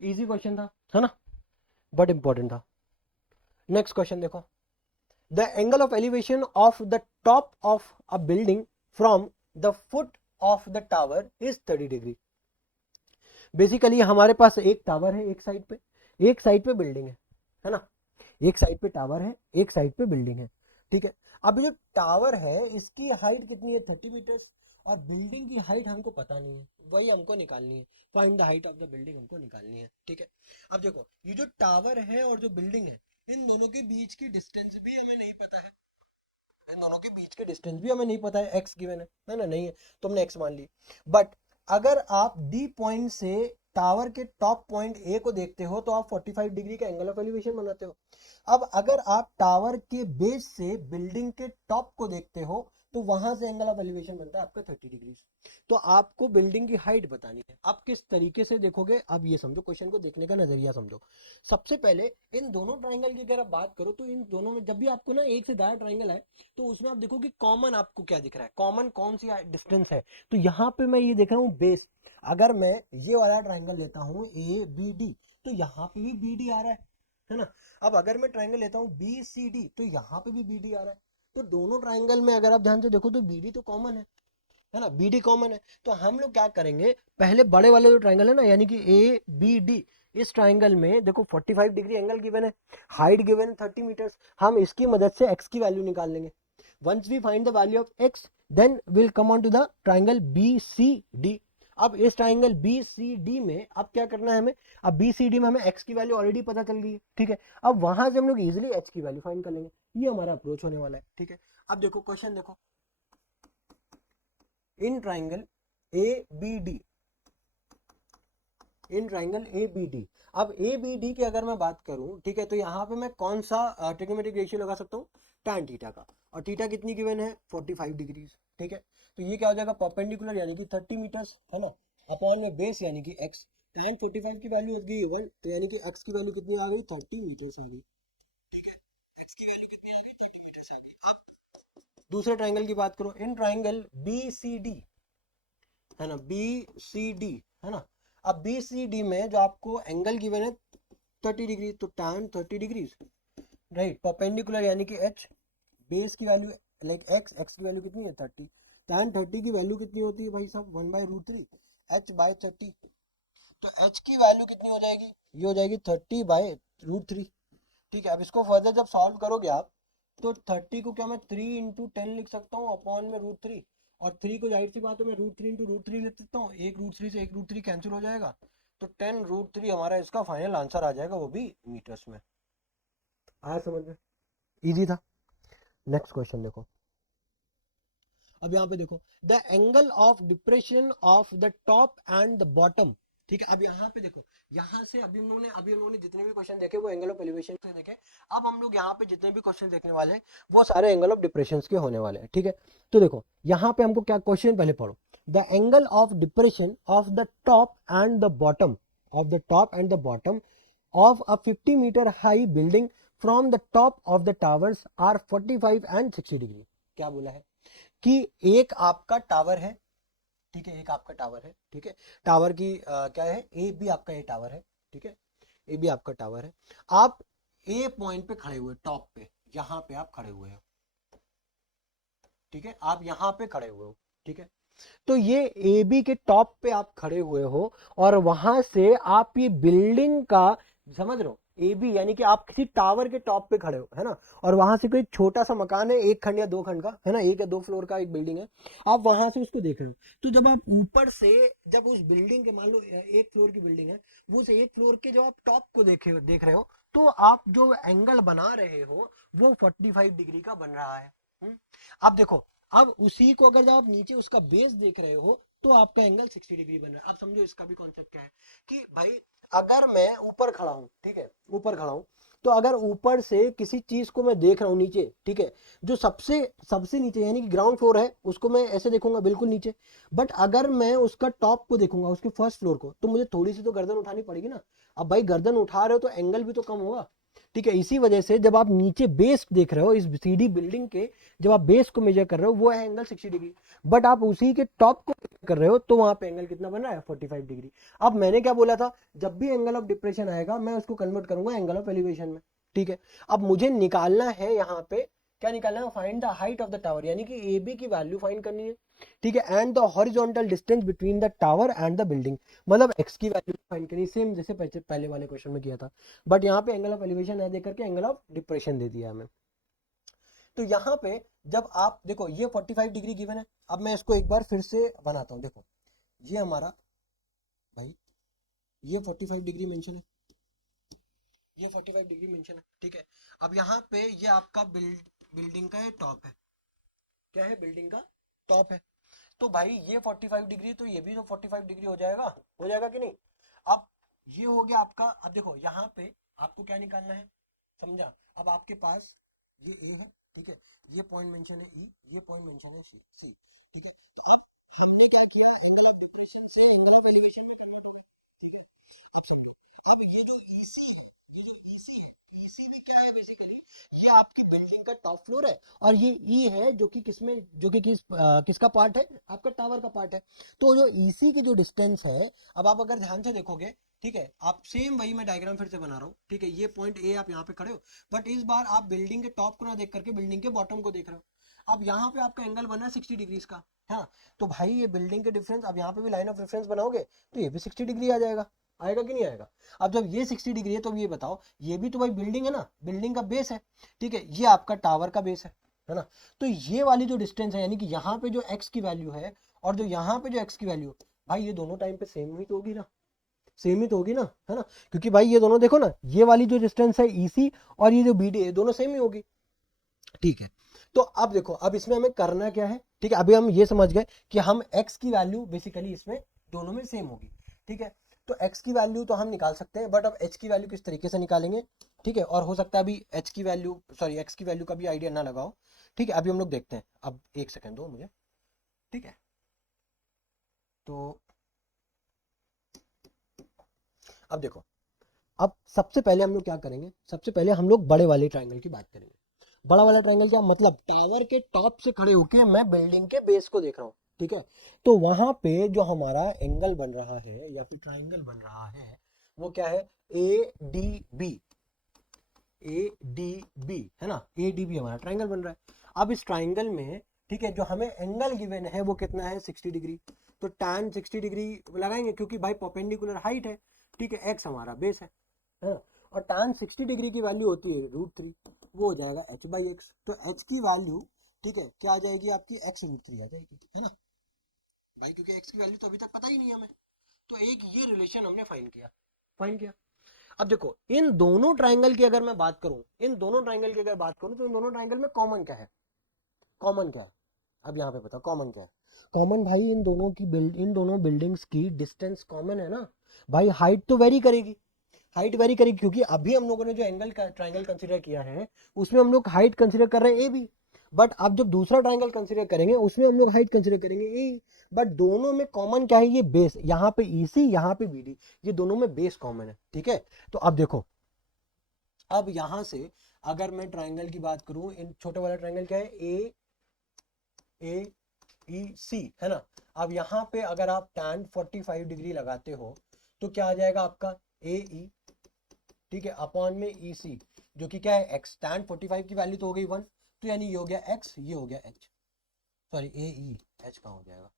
इजी क्वेश्चन था, है ना, बट इंपॉर्टेंट था। नेक्स्ट क्वेश्चन देखो, the angle of elevation of the top of a building from the foot of the tower is 30 degree. Basically हमारे पास एक टावर है, एक साइड पे बिल्डिंग है ना, एक साइड पे टावर है, एक साइड पे बिल्डिंग है, ठीक है। अब जो टावर है इसकी हाइट कितनी है, 30 मीटर्स, और बिल्डिंग की हाइट हमको पता नहीं है, वही हमको निकालनी है, find the height of the building हमको निकालनी है, ठीक है। अब देखो ये जो टावर है और जो बिल्डिंग है, इन दोनों के बीच की डिस्टेंस भी हमें नहीं पता है, एक्स गिवन है ना, नहीं है तो हमने एक्स मान ली। बट अगर आप डी पॉइंट से टावर के टॉप पॉइंट ए को देखते हो तो आप 45 डिग्री का एंगल ऑफ एलिवेशन बनाते हो। अब अगर आप टावर के बेस से बिल्डिंग के टॉप को देखते हो तो वहां से एंगल ऑफ एलिवेशन बनता है आपका 30 डिग्री। तो आपको बिल्डिंग की हाइट बतानी है, आप किस तरीके से देखोगे, अब ये समझो, क्वेश्चन को देखने का नजरिया समझो। सबसे पहले इन दोनों ट्राइंगल की अगर आप बात करो तो इन दोनों में जब भी आपको ना एक से ज्यादा ट्राइंगल है तो उसमें आप देखो कि कॉमन आपको क्या दिख रहा है, कॉमन कौन सी डिस्टेंस है। तो यहाँ पे मैं ये देख रहा हूँ बेस, अगर मैं ये वाला ट्राइंगल लेता हूँ ए बी डी, तो यहाँ पे भी बी डी आ रहा है ना। अब अगर मैं ट्राइंगल लेता हूँ बी सी डी, तो यहाँ पे भी बी डी आ रहा है। तो दोनों ट्राइंगल में अगर आप ध्यान से देखो तो बी डी तो कॉमन है ना, बी डी कॉमन है। तो हम लोग क्या करेंगे, पहले बड़े वाले जो ट्राइंगल है ना, यानी कि ए बी डी, इस ट्राइंगल में देखो 45 डिग्री एंगल गिवन है, हाइट गिवन है 30 मीटर्स, हम इसकी मदद से एक्स की वैल्यू निकाल लेंगे। Once we find the value of X then will come on to the triangle B C D. अब इस ट्राइंगल बी सी डी में अब क्या करना है हमें, अब बी सी डी में हमें एक्स की वैल्यू ऑलरेडी पता चल गई है, ठीक है। अब वहां से हम लोग इजिली एच की वैल्यू फाइंड कर लेंगे, ये हमारा अप्रोच होने वाला है, ठीक है। अब देखो क्वेश्चन देखो, in triangle A B D, अब ए बी डी की अगर मैं बात करूं, ठीक है, तो यहाँ पे मैं कौन सा ट्रिग्नोमेट्रिक रेशियो लगा सकता हूँ, tan थीटा का, और थीटा कितनी गिवन है 45 डिग्री, ठीक है। तो ये क्या हो जाएगा, परपेंडिकुलर यानी कि 30 मीटर्स, है ना, अपॉन में बेस यानी कि x, tan 45 की वैल्यू हो गई 1, तो यानी कि x की वैल्यू कितनी आ गई, 30 मीटर्स आ गई, ठीक है। x की वैल्यू कितनी आ गई, 30 मीटर्स आ गई। अब दूसरे ट्राइंगल की बात करो, in triangle B C D, है ना, बी सी डी, है ना। अब बी सी डी में जो आपको एंगल गिवन है 30 डिग्री, तो tan 30 डिग्री, राइट, परपेंडिकुलर यानी कि h, बेस की वैल्यू लाइक x की वैल्यू कितनी है 30, tan 30 की वैल्यू कितनी होती है भाई साहब 1/√3 h/30, तो h की वैल्यू कितनी हो जाएगी, ये हो जाएगी 30/√3, ठीक है। अब इसको फर्दर जब सॉल्व करोगे आप, तो 30 को क्या मैं 3 इंटू 10 लिख सकता हूँ अपॉन में √3, और 3 को जाहिर सी बात है मैं √3 इंटू √3 लिख सकता हूँ, एक √3 से एक √3 कैंसिल हो जाएगा, तो 10√3 हमारा इसका फाइनल आंसर आ जाएगा, वो भी मीटर्स में। आया समझ में, इजी था। नेक्स्ट क्वेश्चन देखो, अब यहाँ पे देखो, the angle of depression of the top and the bottom, ठीक है। अब यहाँ पे देखो, यहाँ से अभी हम लोगों ने जितने भी क्वेश्चन देखे वो एंगल ऑफ एलिवेशन से देखे, अब हम लोग यहाँ पे जितने भी क्वेश्चन देखने वाले हैं वो सारे एंगल ऑफ डिप्रेशन के होने वाले हैं, ठीक है। तो देखो यहाँ पे हमको क्या क्वेश्चन, पहले पढ़ो, the angle of depression of the top and the bottom of the top and the bottom of a 50 metre high building from the top of the towers are 45 and 60 degree. क्या बोला है कि एक आपका tower है, ठीक है, एक आपका टावर है, ठीक है, टावर की क्या है, ए बी आपका ये टावर है, ठीक है, ए बी आपका टावर है। आप ए पॉइंट पे खड़े हुए, टॉप पे, यहां पे आप खड़े हुए हो, ठीक है, आप यहां पे खड़े हुए हो, ठीक है। तो ये ए बी के टॉप पे आप खड़े हुए हो और वहां से आप ये बिल्डिंग का, समझ रहे हो, ए बी यानी कि आप किसी टावर के टॉप पे खड़े हो, है ना, और वहां से कोई छोटा सा मकान है, एक खंड या दो खंड का, है ना, एक या दो फ्लोर का एक बिल्डिंग है, आप वहां से उसको देख रहे हो। तो जब आप ऊपर से, जब उस बिल्डिंग के, मान लो एक फ्लोर की बिल्डिंग है, वो उस एक फ्लोर के जब आप टॉप को देख रहे हो, तो आप जो एंगल बना रहे हो वो 45 डिग्री का बन रहा है। अब देखो, अब उसी को अगर जब आप नीचे उसका बेस देख रहे हो तो आपका एंगल 60 डिग्री बन रहा है। आप समझो इसका भी कॉन्सेप्ट क्या है कि भाई अगर मैं ऊपर खड़ा हूं, ठीक है, ऊपर खड़ा हूं, तो अगर ऊपर से किसी चीज को मैं देख रहा हूं नीचे, ठीक है, जो सबसे सबसे नीचे यानी कि ग्राउंड फ्लोर है उसको मैं ऐसे देखूंगा बिल्कुल नीचे, बट अगर मैं उसका टॉप को देखूंगा, उसके फर्स्ट फ्लोर को, तो मुझे थोड़ी सी तो गर्दन उठानी पड़ेगी ना। अब भाई गर्दन उठा रहे हो तो एंगल भी तो कम होगा, ठीक है। इसी वजह से जब आप नीचे बेस देख रहे हो इस सीडी बिल्डिंग के, जब आप बेस को मेजर कर रहे हो वो है एंगल 60 डिग्री, बट आप उसी के टॉप को कर रहे हो तो वहां पे एंगल कितना बन रहा है, 45 डिग्री। अब मैंने क्या बोला था, जब भी एंगल ऑफ डिप्रेशन आएगा मैं उसको कन्वर्ट करूंगा एंगल ऑफ एलिवेशन में, ठीक है। अब मुझे निकालना है यहाँ पे, क्या निकालना है, find the height of the tower, यानी कि ए बी की वैल्यू फाइंड करनी है, ठीक है, and the horizontal distance between the tower and the building, मतलब एक्स की वैल्यू फाइंड करनी, सेम जैसे पहले वाले क्वेश्चन में किया था, बट यहाँ पे एंगल ऑफ एलिवेशन है देकर के एंगल ऑफ डिप्रेशन दे दिया हमें। तो यहाँ पे जब आप देखो ये 45 डिग्री गिवन है, अब मैं इसको एक बार फिर से बनाता हूँ। देखो ये हमारा भाई, ये 45 डिग्री मेंशन है, ये 45 डिग्री मेंशन है, ठीक है। अब यहाँ पे ये आपका बिल्डिंग का टॉप है, क्या है, बिल्डिंग का टॉप है। तो भाई ये 45 डिग्री, तो ये भी तो 45 डिग्री हो जाएगा कि नहीं। अब ये हो गया आपका। अब देखो यहाँ पे आपको क्या निकालना है, समझा। अब आपके पास ये ए है, ठीक है, ये पॉइंट मेंशन है ई, ये पॉइंट मेंशन है सी सी, ठीक है। अब हमने क्या किया, एंगल ऑफ डिप्रेशन से एंगल ऑफ एलिवेशन में कन्वर्ट किया, ठीक है। अब समझो, अब ये जो ईसी है, ये जो ईसी है, ईसी में क्या है बेसिकली, ये आपकी बिल्डिंग का टॉप फ्लोर है, और ये ई है जो कि किसमें, जो कि किसका पार्ट है, आपका टावर का पार्ट है। तो जो ईसी की जो डिस्टेंस है, अब आप अगर ध्यान से देखोगे, ठीक है, आप सेम वही मैं डायग्राम फिर से बना रहा हूँ, ठीक है, ये पॉइंट ए आप यहाँ पे खड़े हो, बट इस बार आप बिल्डिंग के टॉप को ना देख करके बिल्डिंग के बॉटम को देख रहे हो। अब यहाँ पे आपका एंगल बना है 60 डिग्रीज का, है ना। तो भाई ये बिल्डिंग के डिफरेंस, अब यहाँ पे भी लाइन ऑफ रेफरेंस बनाओगे तो ये भी 60 डिग्री आ जाएगा, आएगा कि नहीं आएगा। अब जब ये 60 डिग्री है तो ये बताओ, ये भी तो भाई बिल्डिंग है ना, बिल्डिंग का बेस है, ठीक है, ये आपका टावर का बेस है ना। तो ये वाली जो डिस्टेंस है, यानी कि यहाँ पे जो एक्स की वैल्यू है और जो यहाँ पे जो एक्स की वैल्यू, भाई ये दोनों टाइम पे सेम ही तो होगी ना, सेम ही तो होगी ना, है ना। क्योंकि भाई ये दोनों देखो ना, ये वाली जो डिस्टेंस है ईसी और ये जो बीडी है, दोनों सेम ही होगी, ठीक है। तो अब देखो, अब इसमें हमें करना क्या है, ठीक है, अभी हम ये समझ गए कि हम x की वैल्यू बेसिकली इसमें दोनों में सेम होगी, ठीक है। तो x की वैल्यू तो हम निकाल सकते हैं, बट अब h की वैल्यू किस तरीके से निकालेंगे, ठीक है, और हो सकता है अभी h की वैल्यू, सॉरी x की वैल्यू का भी आइडिया ना लगाओ, ठीक है। अभी हम लोग देखते हैं, अब एक सेकंड दो मुझे, ठीक है। तो अब देखो, अब सबसे पहले हम लोग क्या करेंगे, सबसे पहले हम लोग बड़े वाले ट्राइंगल की बात करेंगे। बड़ा वाला ट्रायंगल तो मतलब टावर के टॉप से खड़े होके मैं बिल्डिंग के बेस को देख रहा हूँ, ठीक है। तो वहां पे जो हमारा एंगल बन रहा है या फिर ट्रायंगल बन रहा है वो क्या है, A D B, A D B, है ना, ए डी बी हमारा ट्रायंगल बन रहा है। अब इस ट्रायंगल में, ठीक है, जो हमें एंगल गिवन है वो कितना है, 60 डिग्री। तो tan 60 डिग्री लगाएंगे क्योंकि भाई परपेंडिकुलर हाइट है, ठीक है, एक्स हमारा बेस है ना। और tan 60 डिग्री की वैल्यू होती है √3, वो हो जाएगा h/x। तो h की वैल्यू, ठीक है, क्या आ जाएगी आपकी, x√3 आ जाएगी, है ना भाई, क्योंकि x की वैल्यू तो अभी तक पता ही नहीं है हमें। तो एक ये रिलेशन हमने फाइंड किया। अब देखो इन दोनों ट्राइंगल की अगर मैं बात करूं, इन दोनों ट्राइंगल की अगर बात करूं तो इन दोनों ट्राइंगल में कॉमन क्या है, कॉमन क्या है, अब यहाँ पे बताओ कॉमन क्या है। कॉमन भाई इन दोनों बिल्डिंग्स की डिस्टेंस कॉमन है ना भाई। हाइट तो वेरी करेगी, हाइट वेरी करेगी, क्योंकि अभी हम लोगों ने जो एंगल का ट्राइंगल कंसीडर किया है उसमें हम लोग हाइट कंसीडर कर रहे हैं ए बी। बट अब जब दूसरा ट्राइंगल कंसीडर करेंगे उसमें हम लोग हाइट कंसीडर करेंगे ए, बट दोनों में कॉमन क्या है, ये बेस, यहाँ पे ईसी यहाँ पे बीडी, ये दोनों में बेस कॉमन है, ठीक है। तो अब देखो, अब यहां से अगर मैं ट्राइंगल की बात करूं, इन छोटे वाला ट्राइंगल क्या है, ए ई सी, है ना। अब यहाँ पे अगर आप tan 45 डिग्री लगाते हो तो क्या आ जाएगा आपका ए ई, ठीक है, अपॉन में ई सी, जो कि क्या है एक्स। tan 45 की वैल्यू तो हो गई 1, तो यानी ये हो गया एक्स, ये हो गया एच, सॉरी ए ई, एच कहाँ हो जाएगा।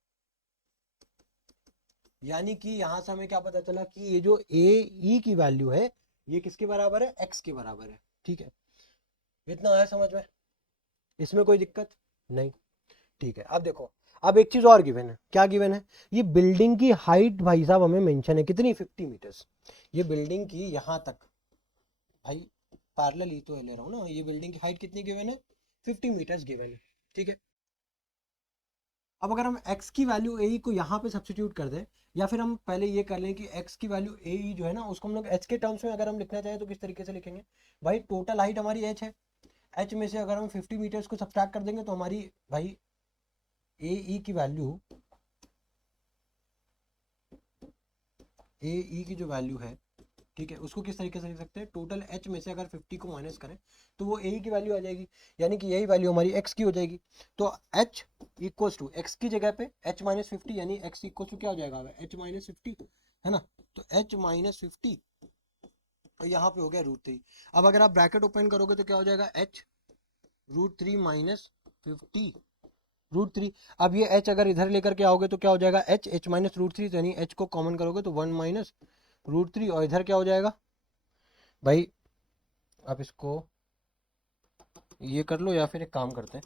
यानी कि यहां से हमें क्या पता चला कि ये जो ए ई की वैल्यू है ये किसके बराबर है, एक्स के बराबर है, ठीक है। इतना आया समझ में, इसमें कोई दिक्कत नहीं, ठीक है। अब देखो, अब एक चीज और गिवन है, क्या गिवन है, ये बिल्डिंग की हाइट भाई साहब हमें मेंशन है कितनी, 50 मीटर्स। ये बिल्डिंग की यहां तक, भाई पैरेलल ही तो ले रहा हूँ ना, ये बिल्डिंग की हाइट कितनी गिवन है, 50 मीटर्स गिवन है, ठीक है। अब अगर हम x की वैल्यू ए को यहाँ पे सब्स्टिट्यूट कर दें, या फिर हम पहले ये कर लें कि x की वैल्यू ए जो है ना उसको हम लोग h के टर्म्स में अगर हम लिखना चाहें तो किस तरीके से लिखेंगे, भाई टोटल हाइट हमारी h है, h में से अगर हम 50 मीटर्स को सब्ट्रैक्ट कर देंगे तो हमारी भाई ए ई की वैल्यू, ए ई की जो वैल्यू है, ठीक है, उसको किस तरीके से लिख सकते हैं, टोटल h में से अगर 50 को माइनस करें तो वो ए ई की वैल्यू आ जाएगी, यानी कि यही वैल्यू हमारी x की हो जाएगी। तो h इक्वल्स टू x की जगह पे h माइनस 50, यानी x इक्वल्स टू क्या हो जाएगा, h माइनस 50, है ना। तो h माइनस 50 और यहाँ पे हो गया √3। अब अगर आप ब्रैकेट ओपन करोगे तो क्या हो जाएगा, h √3 माइनस 50 √3। अब ये h अगर इधर लेकर के आओगे तो क्या हो जाएगा, h माइनस √3, यानी h को कॉमन करोगे तो 1 माइनस √3, और इधर क्या हो जाएगा भाई, आप इसको ये कर लो या फिर एक काम करते हैं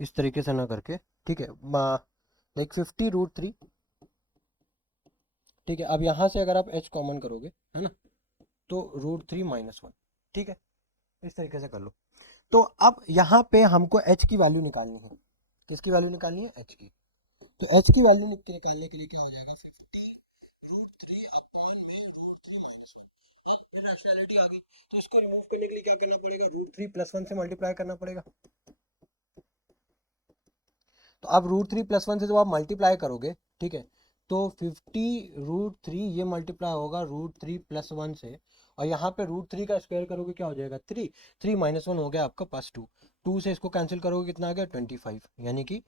इस तरीके से ना करके, ठीक है, लाइक 50 √3, ठीक है। अब यहाँ से अगर आप h कॉमन करोगे, है ना, तो √3 माइनस 1, ठीक है, इस तरीके से कर लो। तो अब यहाँ पे हमको h की वैल्यू निकालनी है, किसकी वैल्यू निकालनी है, h की। तो h की वैल्यू निकालने के लिए क्या हो जाएगा, 50 √3 अपॉन में √3 माइनस 1। अब फिर रैशनैलिटी आ गई, तो इसको रिमूव करने के लिए क्या करना पड़ेगा, √3 प्लस 1 से मल्टीप्लाई करना पड़ेगा। तो अब √3 प्लस 1 से जब आप मल्टीप्लाई करोगे, ठीक है, तो 50 √3 ये मल्टीप्लाई होगा √3 प्लस 1 से, और यहाँ पे √3 का स्क्वायर करोगे क्या हो जाएगा, 3, 3 माइनस 1 हो गया आपका पास 2, 2 से इसको कैंसिल करोगे कितना आ गया, 25, यानी कि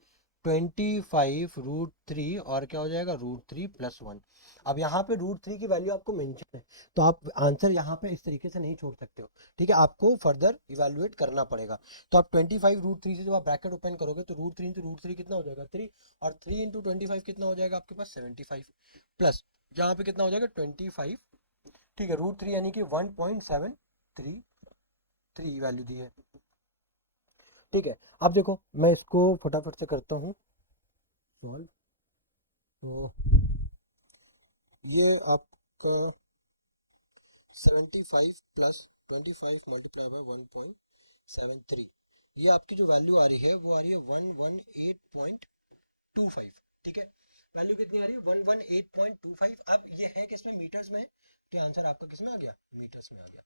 25 √3, और क्या हो जाएगा, √3 प्लस 1। अब यहाँ पे √3 की वैल्यू आपको मेंशन है, तो आप आंसर यहाँ पे इस तरीके से नहीं छोड़ सकते हो, ठीक है, आपको फर्दर इवेलुएट करना पड़ेगा। तो आप 25 √3 से जब आप ब्रैकेट ओपन करोगे तो √3 इंटू √3 कितना हो जाएगा, 3, और 3 इंटू 25 कितना हो जाएगा आपके पास, 75, प्लस यहाँ पे कितना हो जाएगा 25, ठीक है, √3 यानी कि 1.733 वैल्यू दी है, ठीक है। अब देखो मैं इसको फटाफट से करता हूँ सॉल्व। तो ये आपका 75 प्लस 25 मल्टीप्लाई बाय 1.73, ये आपकी जो वैल्यू आ रही है वो आ रही है 118.25, ठीक है। वैल्यू कितनी आ रही है, 118.25। अब ये है किसमें, मीटर्स में, तो आंसर आपका किसमें आ गया, मीटर्स में आ गया,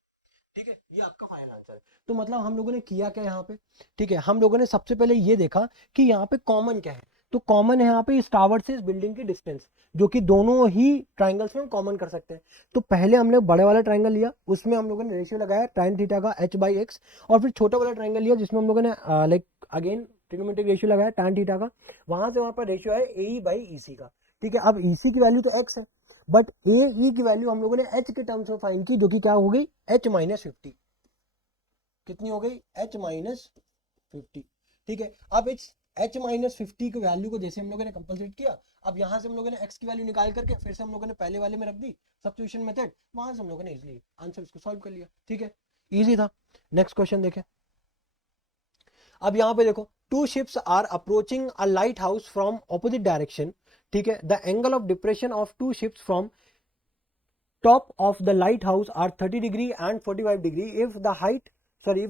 ठीक है। ये आपका फाइनल आंसर है। तो मतलब हम लोगों ने किया क्या यहाँ पे, ठीक है, हम लोगों ने सबसे पहले ये देखा कि यहाँ पे कॉमन क्या है। तो कॉमन है यहाँ पे इस टावर से इस बिल्डिंग की डिस्टेंस, जो कि दोनों ही ट्राइंगल्स में हम कॉमन कर सकते हैं। तो पहले हमने बड़े वाला ट्राइंगल लिया, उसमें हम लोगों ने रेशियो लगाया tan थीटा का h/x, और फिर छोटा वाला ट्राइंगल लिया जिसमें हम लोगों ने लाइक अगेन ट्रिग्नोमेट्रिक रेशियो लगाया tan थीटा का, वहां से वहां पर रेशियो है AE/EC का, ठीक है। अब EC की वैल्यू तो x है, बट AE की वैल्यू हम लोगों ने h के टर्म्स में फाइंड की, जो कि क्या हो गई, h माइनस 50, कितनी हो गई, h माइनस 50, ठीक है। अब इस h माइनस 50 की वैल्यू को जैसे हम लोगों ने कंपलसेट किया, अब यहां से हम लोगों ने x की वैल्यू निकाल करके फिर से हम लोगों ने पहले वाले में रख दी, सब्स्टिट्यूशन मेथड, वहां से हम लोगों ने इजीली आंसर इसको सॉल्व कर लिया, ठीक है, इजी था। नेक्स्ट क्वेश्चन देखें। अब यहाँ पे देखो, two ships are approaching a light house from opposite direction, ठीक है, the angle of depression of two ships from top of the lighthouse are 30 degree and 45 degree. If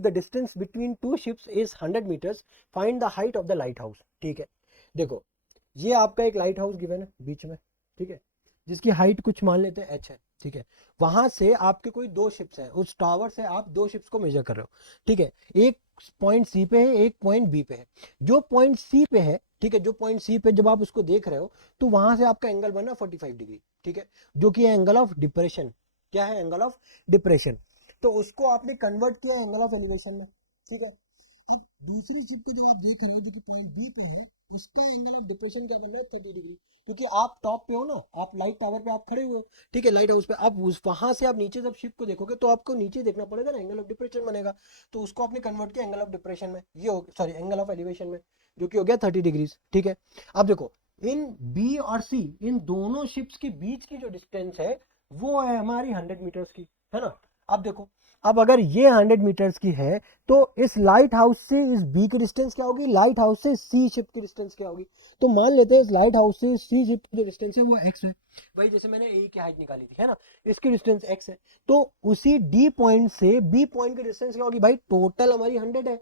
the distance between two ships is 100 meters, find the height of the lighthouse. ठीक है, देखो ये आपका एक light house given है बीच में, ठीक है, जिसकी हाइट कुछ मान लेते हैं h है, ठीक है। वहां से आपके कोई दो शिप्स हैं, उस टावर से आप दो शिप्स को मेजर कर रहे हो, ठीक है। एक पॉइंट सी पे है, एक पॉइंट बी पे है। जो पॉइंट सी पे है, ठीक है, जो पॉइंट सी पे जब आप उसको देख रहे हो तो वहां से आपका एंगल बना 45 डिग्री, ठीक है, जो कि है एंगल ऑफ डिप्रेशन। क्या है? Angle of depression. तो उसको आपने कन्वर्ट किया एंगल ऑफ एलिवेशन में, ठीक है। अब दूसरी शिप पे जो आप देख रहे हो जो कि पॉइंट बी पे है, उसका एंगल ऑफ डिप्रेशन क्या बन रहा है? 30 डिग्री, क्योंकि आप टॉप पे हो ना, आप लाइट टावर पे आप खड़े हुए हो, ठीक है, लाइट हाउस पे। अब उस वहां से आप नीचे जब शिप को देखोगे तो आपको नीचे देखना पड़ेगा ना, एंगल ऑफ डिप्रेशन बनेगा। तो उसको आपने कन्वर्ट किया एंगल ऑफ डिप्रेशन में, ये हो सॉरी एंगल ऑफ एलिवेशन में, जो कि हो गया 30 डिग्रीज, ठीक है। अब देखो, इन बी और सी, इन दोनों शिप्स के बीच की जो डिस्टेंस है वो है हमारी 100 मीटर्स की, है ना। अब देखो, अब अगर ये 100 मीटर्स की है तो इस लाइट हाउस से इस बी की डिस्टेंस क्या होगी, लाइट हाउस से सी शिप की डिस्टेंस क्या होगी? तो मान लेते हैं इस लाइट हाउस से सी शिप की जो डिस्टेंस है वो एक्स है, भाई जैसे मैंने ए की हाइट निकाली थी, है ना, इसकी डिस्टेंस एक्स है। तो उसी डी पॉइंट से बी पॉइंट की डिस्टेंस क्या होगी भाई? टोटल हमारी 100 है,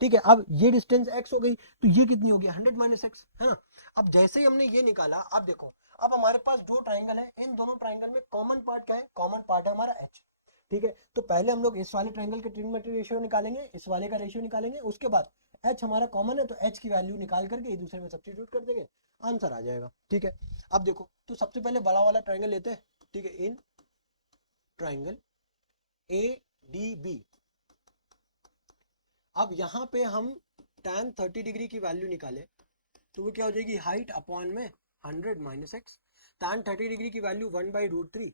ठीक है। अब ये डिस्टेंस एक्स हो गई, तो ये कितनी होगी? 100 माइनस एक्स, है ना। अब जैसे ही हमने ये निकाला, अब देखो, अब हमारे पास दो ट्राइंगल है, इन दोनों ट्राइंगल में कॉमन पार्ट क्या है? कॉमन पार्ट है हमारा एच, ठीक है। तो पहले हम लोग इस वाले ट्रायंगल के ट्रिग्नोमेट्री रेशियो निकालेंगे, इस वाले का रेशियो निकालेंगे, उसके बाद एच हमारा कॉमन है तो एच की वैल्यू निकाल करके एक दूसरे में सब्स्टिट्यूट कर देंगे, आंसर आ जाएगा, ठीक है। अब देखो, तो सबसे पहले बड़ा वाला ट्रायंगल लेते हैं, ठीक है, in triangle A D B. अब यहाँ पे हम tan 30 डिग्री की वैल्यू निकाले तो वो क्या हो जाएगी? हाइट अपॉन में 100 माइनस एक्स। tan 30 डिग्री की वैल्यू 1/√3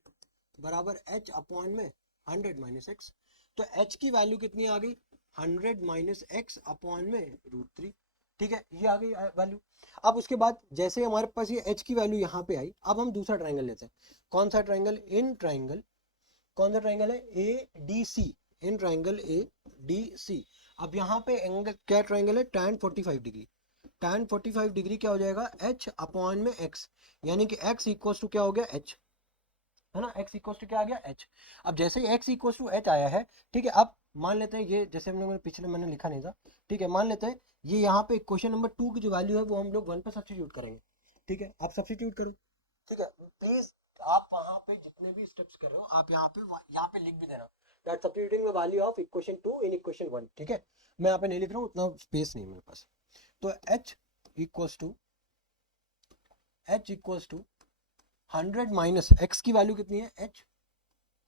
बराबर h अपॉन में 100 माइनस एक्स। तो h की वैल्यू कितनी आ गई? 100 माइनस एक्स अपॉन में √3, ठीक है, ये आ गई वैल्यू। अब उसके बाद जैसे हमारे पास ये h की वैल्यू यहाँ पे आई, अब हम दूसरा ट्राइंगल लेते हैं। कौन सा ट्राइंगल? इन ट्राइंगल, कौन सा ट्राइंगल है? A D C, in triangle A D C. अब यहाँ पे एंगल क्या ट्राइंगल है? tan 45 degree. tan 45 डिग्री क्या हो जाएगा? h अपॉन में x, यानी कि x इक्वल टू क्या हो गया? h, है ना, x इक्वल टू क्या आ गया? h। अब जैसे ही x इक्वल टू h आया है, ठीक है, अब मान लेते हैं ये, जैसे हम लोगों ने पिछले मैंने लिखा नहीं था, ठीक है, मान लेते हैं ये यहाँ पे क्वेश्चन नंबर 2 की जो वैल्यू है वो हम लोग 1 पे सब्स्टिट्यूट करेंगे, ठीक है। आप सब्स्टिट्यूट करो, ठीक है, प्लीज आप वहां पे जितने भी स्टेप्स कर रहे हो आप यहाँ पे लिख भी देना that substituting the value of equation 2 in equation 1, ठीक है। मैं यहाँ पे नहीं लिख रहा हूँ, उतना स्पेस नहीं है मेरे पास। तो h equals to 100 minus X की वैल्यू कितनी है? h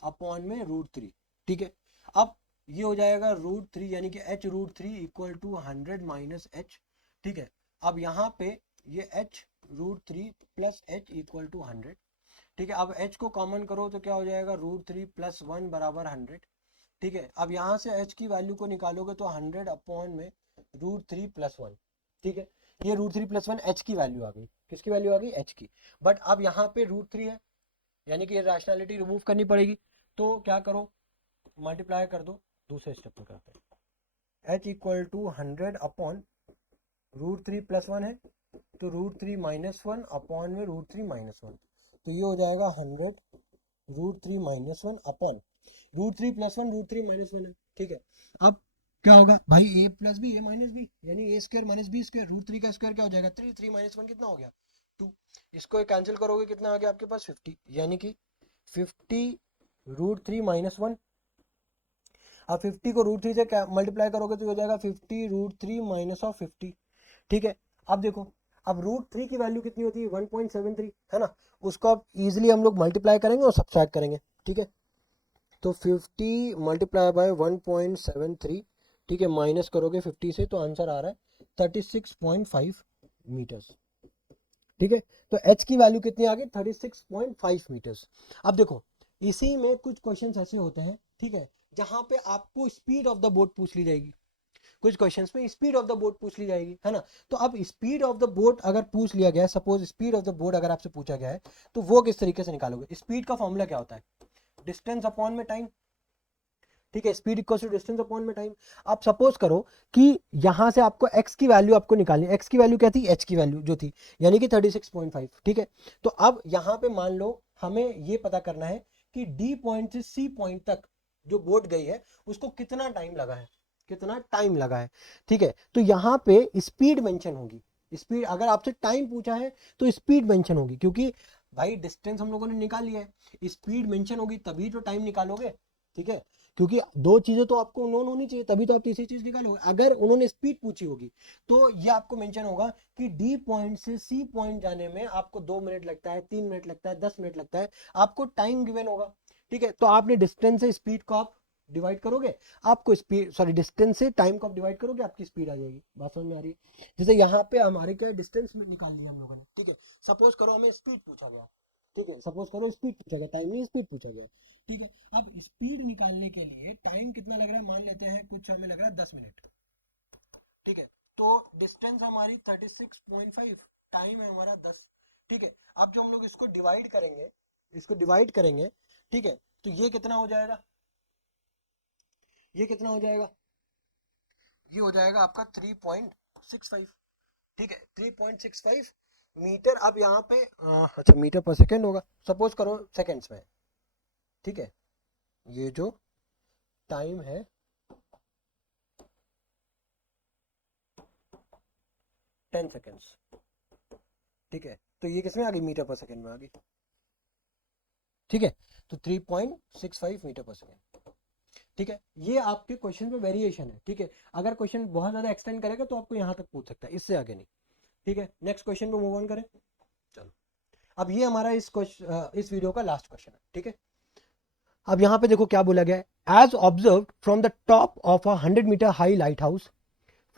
अपॉन में √3, ठीक है। अब ये हो जाएगा √3, यानी कि h√3 equal to 100 minus h, ठीक है। अब यहाँ पे ये h√3 plus h equal to 100, ठीक है। अब h को कॉमन करो तो क्या हो जाएगा? √3 प्लस 1 बराबर 100, ठीक है। अब यहाँ से h की वैल्यू को निकालोगे तो 100 अपॉन में √3 प्लस 1, ठीक है। ये √3 प्लस 1 h की वैल्यू आ गई। किसकी वैल्यू आ गई? h की। बट अब यहाँ पे √3 है, यानी कि ये रैशनैलिटी रिमूव करनी पड़ेगी, तो क्या करो? मल्टीप्लाई कर दो। दूसरे स्टेप में करते हैं। h equal to 100 upon √3 plus 1 है तो √3 माइनस 1 अपॉन में √3 माइनस 1, तो ये हो जाएगा 100 √3 माइनस 1 अपॉन √3 प्लस 1 √3 माइनस 1 है, ठीक है। अब क्या होगा भाई? a plus B, a minus B, यानी a square minus B square. √3 का स्क्वायर क्या हो जाएगा? 3, 3 माइनस 1 कितना हो गया? 2। इसको कैंसिल करोगे कितना आ गया आपके पास? 50, यानी कि 50 √3 माइनस 1। अब 50 को √3 से मल्टीप्लाई करोगे तो हो जाएगा 50 √3 माइनस ऑफ 50, ठीक है। अब देखो, अब √3 की वैल्यू कितनी होती है? 1.73, है ना। उसको अब इजिली हम लोग मल्टीप्लाई करेंगे और सब्ट्रैक्ट करेंगे, ठीक है। तो 50 मल्टीप्लाई बाय 1.73, ठीक है, माइनस करोगे 50 से तो आंसर आ रहा है 36.5 मीटर्स, ठीक है। तो h की वैल्यू कितनी आ गई? 36.5 मीटर्स। अब देखो, इसी में कुछ क्वेश्चंस ऐसे होते हैं, ठीक है, जहां पे आपको स्पीड ऑफ द बोट पूछ ली जाएगी। कुछ क्वेश्चंस में स्पीड ऑफ द बोट पूछ ली जाएगी, है ना। तो अब स्पीड ऑफ द बोट अगर पूछ लिया गया है, suppose speed of the boat अगर आपसे पूछा गया है, तो वो किस तरीके से निकालोगे? स्पीड का फॉर्मूला क्या होता है? डिस्टेंस अपॉन में टाइम, ठीक है। Speed equal to distance upon में टाइम। आप सपोज करो कि यहां से आपको x की वैल्यू आपको निकालनी, x की वैल्यू क्या थी? h की वैल्यू जो थी, यानी कि 36.5, ठीक है। तो अब यहां पे मान लो हमें ये पता करना है कि d पॉइंट से c पॉइंट तक जो बोट गई है उसको कितना टाइम लगा है, कितना टाइम लगा है, ठीक है। तो यहाँ पे स्पीड मेंशन होगी। स्पीड, अगर आपसे टाइम पूछा है तो स्पीड मेंशन होगी, क्योंकि भाई डिस्टेंस हम लोगों ने निकाल लिया है, स्पीड मेंशन होगी तभी तो टाइम निकालोगे, ठीक है। क्योंकि दो चीजें तो आपको नोन होनी चाहिए, तभी तो आप तीसरी चीज निकालोगे। अगर उन्होंने स्पीड पूछी होगी तो ये आपको मेंशन होगा कि डी पॉइंट से सी पॉइंट जाने में आपको 2 मिनट लगता है, 3 मिनट लगता है, 10 मिनट लगता है, आपको टाइम गिवन होगा। ठीक है, तो आपने डिस्टेंस से स्पीड को आप डिवाइड करोगे, आपको स्पीड, सॉरी, डिस्टेंस से टाइम को आप डिवाइड करोगे, आपकी स्पीड आ जाएगी। बात समझ में आ रही है? जैसे यहाँ पे हमारे क्या डिस्टेंस में निकाल लिया हम लोगों ने। ठीक है, सपोज करो हमें स्पीड पूछा गया। ठीक है, सपोज करो स्पीड पूछा गया, टाइम नहीं, स्पीड पूछा गया। ठीक है, अब स्पीड निकालने के लिए टाइम कितना लग रहा है, मान लेते हैं कुछ हमें लग रहा है 10 मिनट। ठीक है, तो डिस्टेंस हमारी 36.5, टाइम है हमारा 10। ठीक है, अब जो हम लोग इसको डिवाइड करेंगे, इसको डिवाइड करेंगे, ठीक है, तो ये कितना हो जाएगा, ये कितना हो जाएगा, ये हो जाएगा आपका 3.65। ठीक है, 3.65 मीटर। अब यहाँ पे अच्छा मीटर पर सेकेंड होगा, सपोज करो सेकेंड्स में। ठीक है, ये जो टाइम है 10 सेकेंड्स। ठीक है, तो ये किसमें आ गई, मीटर पर सेकेंड में आ गई। ठीक है, तो 3.65 मीटर पर सेकेंड। ठीक है, ये आपके क्वेश्चन पे वेरिएशन है। ठीक है, अगर क्वेश्चन बहुत ज्यादा एक्सटेंड करेगा तो आपको यहाँ तक पूछ सकता है, इससे आगे नहीं। ठीक है, नेक्स्ट क्वेश्चन पे मूव ऑन करें। चलो, अब ये हमारा इस क्वेश्चन, इस वीडियो का लास्ट क्वेश्चन है। ठीक है, अब यहाँ पे देखो क्या बोला गया है, as observe from the top of 100 metre high light house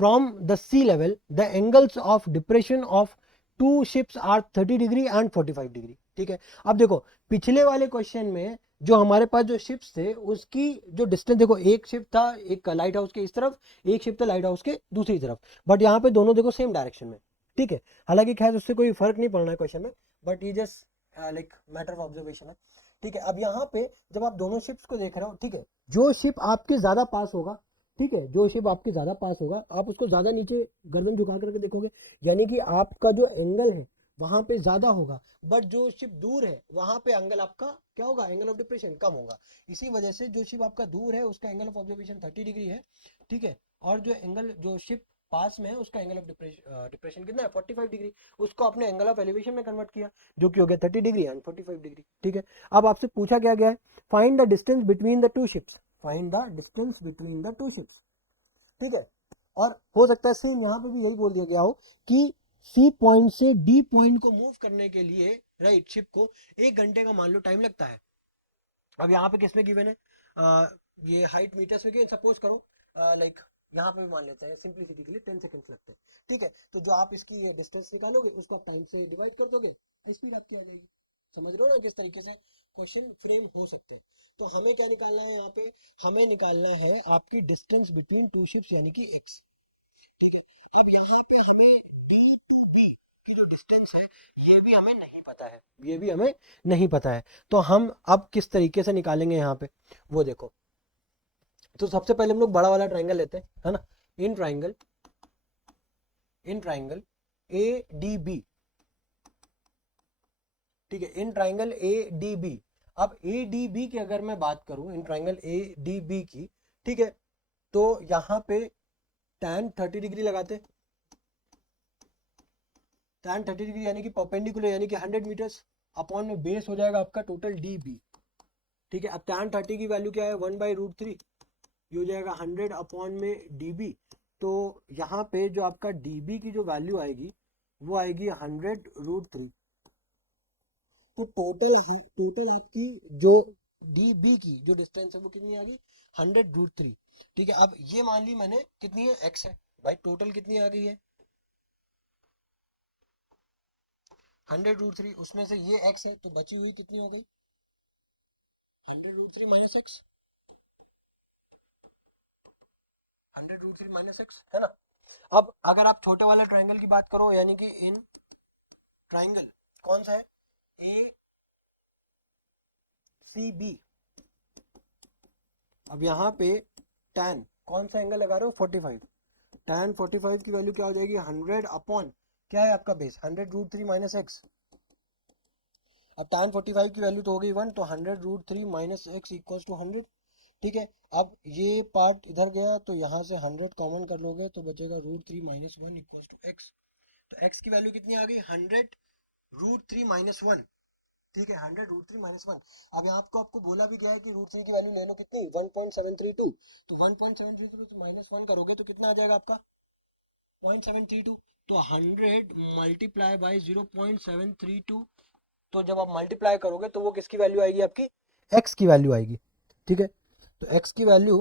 from the sea level the angles of depression of two ships are 30 degree and 45 degree. ठीक है, अब देखो पिछले वाले क्वेश्चन में जो हमारे पास जो शिप्स थे उसकी जो डिस्टेंस, देखो एक शिप था एक लाइट हाउस के इस तरफ, एक शिप था लाइट हाउस के दूसरी तरफ, बट यहाँ पे दोनों देखो सेम डायरेक्शन में। ठीक है, हालांकि खैर उससे कोई फर्क नहीं पड़ना है क्वेश्चन में, बट ये just like matter of observation है। ठीक है, अब यहाँ पे जब आप दोनों शिप्स को देख रहे हो, ठीक है, जो शिप आपके ज्यादा पास होगा, ठीक है, जो शिप आपके ज्यादा पास होगा आप उसको ज्यादा नीचे गर्दन झुका करके देखोगे, यानी कि आपका जो एंगल है वहां पे ज्यादा होगा, बट जो शिप दूर है वहां पे एंगल आपका क्या होगा, एंगल ऑफ डिप्रेशन कम होगा। इसी वजह से जो शिप आपका दूर है उसका एंगल ऑफ ऑब्जर्वेशन 30 डिग्री है। ठीक है, और जो एंगल जो शिप पास में है उसका एंगल ऑफ डिप्रेशन कितना है, 45 डिग्री। उसको आपने एंगल ऑफ एलिवेशन में कन्वर्ट किया, जो कि हो गया 30 डिग्री एंड 45 डिग्री। ठीक है, अब आपसे पूछा क्या गया है, find the distance between the two ships, find the distance between the two ships. ठीक है, और हो सकता है सेम यहाँ पे भी यही बोल दिया गया हो कि सी पॉइंट से डी पॉइंट को मूव करने के लिए, राइट, शिप को 1 घंटे का मान लो टाइम लगता है। अब यहाँ पे किसमें गिवन है, ये हाइट मीटर्स में, सपोज करो लाइक यहाँ पे भी मान लेते हैं सिंपलिसिटी के लिए 10 सेकंड्स लगते हैं। ठीक है, तो जो आप इसकी ये डिस्टेंस निकालोगे उसको आप टाइम से डिवाइड कर दोगे, स्पीड आपकी आ जाएगी। समझ रहे हो ना किस तरीके से क्वेश्चन फ्रेम हो सकते हैं। तो हमें क्या निकालना है यहाँ पे, हमें निकालना है आपकी डिस्टेंस बिटवीन टू शिप्स यानी कि x। ठीक है, अब यहाँ पे हमें डी टू बी की जो डिस्टेंस है ये भी हमें नहीं पता है, ये भी हमें नहीं पता है। तो हम अब किस तरीके से निकालेंगे यहाँ पे, वो देखो। तो सबसे पहले हम लोग बड़ा वाला ट्राइंगल लेते हैं, है ना, in triangle, in triangle A D B. ठीक है, in triangle A D B. अब ए डी बी की अगर मैं बात करूं, in triangle A D B की, ठीक है, तो यहाँ पे tan 30 डिग्री लगाते, tan 30 डिग्री यानी कि परपेंडिकुलर यानी कि 100 मीटर्स अपॉन में बेस हो जाएगा आपका टोटल डी बी। ठीक है, अब tan 30 की वैल्यू क्या है, 1/√3, ये हो जाएगा 100 अपॉन में डी बी। तो यहाँ पे जो आपका डी बी की जो वैल्यू आएगी वो आएगी 100√3। तो टोटल आपकी जो डी बी की जो डिस्टेंस है वो कितनी आ गई, 100√3। ठीक है, अब ये मान ली मैंने कितनी है, एक्स है, भाई टोटल कितनी आ गई है 100√3, उसमें से ये एक्स है तो बची हुई कितनी हो गई 100√3 माइनस एक्स, 100√3 माइनस एक्स, है ना। अब अगर आप छोटे वाले ट्राइंगल की बात करो, यानी कि इन ट्राइंगल कौन सा है, ए सी बी। अब यहाँ पे tan कौन सा एंगल लगा रहे हो, 45। tan 45 की वैल्यू क्या हो जाएगी, 100 अपॉन क्या है आपका बेस, 100√3 माइनस एक्स। अब tan 45 की वैल्यू तो हो गई 1, तो 100√3 माइनस एक्स इक्वल्स टू 100। ठीक है, अब ये पार्ट इधर गया तो यहाँ से 100 कॉमन कर लोगे तो बचेगा √3 माइनस 1 इक्वल्स टू एक्स। तो एक्स की वैल्यू कितनी आ गई, 100√3 माइनस 1, ठीक है, 100√3 - 1। अब यहाँ आपको बोला भी गया है कि √3 की वैल्यू ले लो कितनी, 1.732। तो 1.732 -1 करोगे तो कितना आ जाएगा आपका, 0.732। तो 100 मल्टीप्लाई बाई 0.732, तो जब आप मल्टीप्लाई करोगे तो वो किसकी वैल्यू आएगी आपकी, एक्स की वैल्यू आएगी। ठीक है, तो एक्स की वैल्यू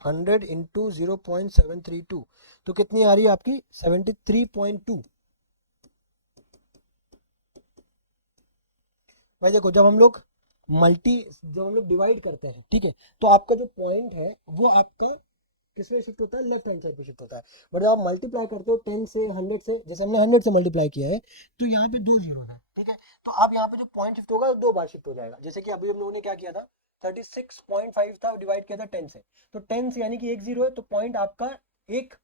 100 इंटू 0.732 तो कितनी आ रही है आपकी, 73.2। भाई देखो, जब हम लोग डिवाइड करते हैं, ठीक है, तो आपका जो पॉइंट है वो आपका किसमें शिफ्ट होता है, लेफ्ट हैंड साइड पे शिफ्ट होता है। बट जब आप मल्टीप्लाई करते हो 10 से 100 से, जैसे हमने 100 से मल्टीप्लाई किया है, तो यहाँ पे दो जीरो है, ठीक है, तो आप यहाँ पे जो पॉइंट शिफ्ट होगा दो बार शिफ्ट हो जाएगा। जैसे कि अभी हम लोगों ने क्या किया था, 36.5 था, डिवाइड किया था 10 से, तो 10 से यानी कि एक जीरो है, तो पॉइंट आपका एक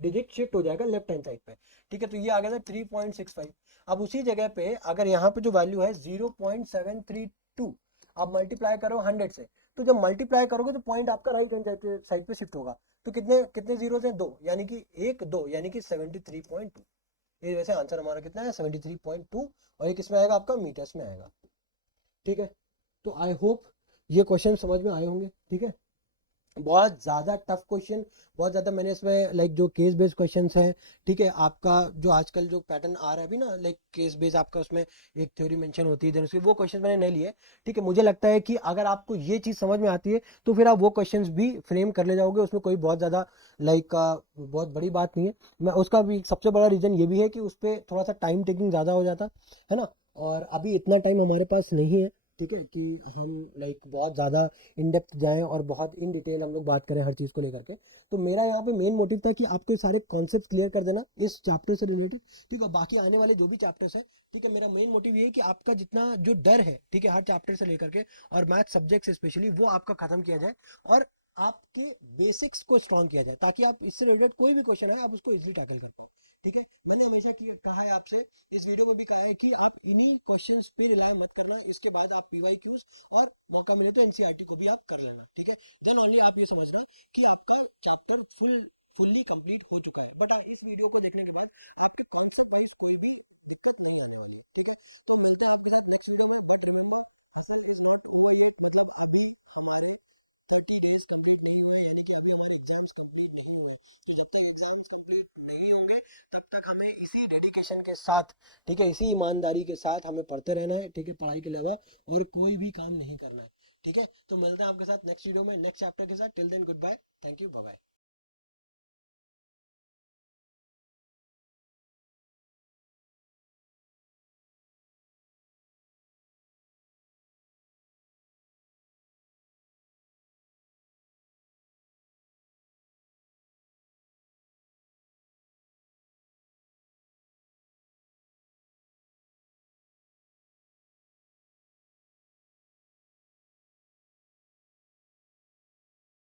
डिजिट शिफ्ट हो जाएगा लेफ्ट हैंड साइड पे। ठीक है, तो ये आ गया था 3.65। अब उसी जगह पे अगर यहाँ पे जो वैल्यू है 0.732, आप मल्टीप्लाई करो 100 से, तो जब मल्टीप्लाई करोगे तो पॉइंट आपका राइट हैंड साइड पे शिफ्ट होगा। तो कितने कितने जीरो हैं, दो, यानी कि एक दो, यानी कि 73.2। ये वैसे आंसर हमारा कितना है, 73.2, और ये किसमें आएगा आपका, मीटर्स में आएगा। ठीक है, तो आई होप ये क्वेश्चन समझ में आए होंगे। ठीक है, बहुत ज़्यादा टफ क्वेश्चन, बहुत ज़्यादा मैंने इसमें लाइक जो केस बेस्ड क्वेश्चंस हैं, ठीक है, आपका जो आजकल जो पैटर्न आ रहा है अभी ना, लाइक केस बेस्ड आपका उसमें एक थ्योरी मेंशन होती है, देन उसके वो क्वेश्चन मैंने नहीं लिए। ठीक है, मुझे लगता है कि अगर आपको ये चीज़ समझ में आती है तो फिर आप वो क्वेश्चंस भी फ्रेम कर ले जाओगे, उसमें कोई बहुत ज़्यादा लाइक बहुत बड़ी बात नहीं है। मैं उसका भी सबसे बड़ा रीज़न ये भी है कि उस पर थोड़ा सा टाइम टेकिंग ज़्यादा हो जाता है ना, और अभी इतना टाइम हमारे पास नहीं है। ठीक है, कि हम लाइक बहुत ज़्यादा इन डेप्थ जाएं और बहुत इन डिटेल हम लोग बात करें हर चीज़ को लेकर के। तो मेरा यहाँ पे मेन मोटिव था कि आपको ये सारे कॉन्सेप्ट क्लियर कर देना इस चैप्टर से रिलेटेड। ठीक है, बाकी आने वाले जो भी चैप्टर्स है, ठीक है, मेरा मेन मोटिव ये है कि आपका जितना जो डर है, ठीक है, हर चैप्टर से लेकर के और मैथ सब्जेक्ट स्पेशली, वो आपका खत्म किया जाए और आपके बेसिक्स को स्ट्रॉन्ग किया जाए, ताकि आप इससे रिलेटेड कोई भी क्वेश्चन है आप उसको इजिली टैकल कर पाओ। ठीक है, मैंने हमेशा कहा है आपसे, इस वीडियो में भी कहा है कि आप इन्हीं क्वेश्चंस पे रिलाई मत करना, इसके बाद आप पीवाईक्यूज और मौका मिले तो एनसीईआरटी को भी आप कर लेना। ठीक है, देन ओनली आप ये समझना कि आपका चैप्टर फुल्ली कंप्लीट हो चुका है। बट इस वीडियो को देखने के बाद आपके कॉन्सेप्ट वाइज कोई भी दिक्कत नहीं आने वाली है। ठीक है, तो मिलते हैं आपके साथ नेक्स्ट वीडियो में। But remember, hustle is not over yet, मतलब आगे हमारे 30 डेज कंप्लीट नहीं हुए, यानी कि अभी हमारे एग्जाम्स कंप्लीट नहीं हुए। तो जब तक एग्जाम्स कंप्लीट नहीं होंगे तब तक हमें इसी डेडिकेशन के साथ, ठीक है, इसी ईमानदारी के साथ हमें पढ़ते रहना है। ठीक है, पढ़ाई के अलावा और कोई भी काम नहीं करना है। ठीक है, तो मिलते हैं आपके साथ नेक्स्ट वीडियो में नेक्स्ट चैप्टर के साथ। Till then good bye, thank you, bye bye.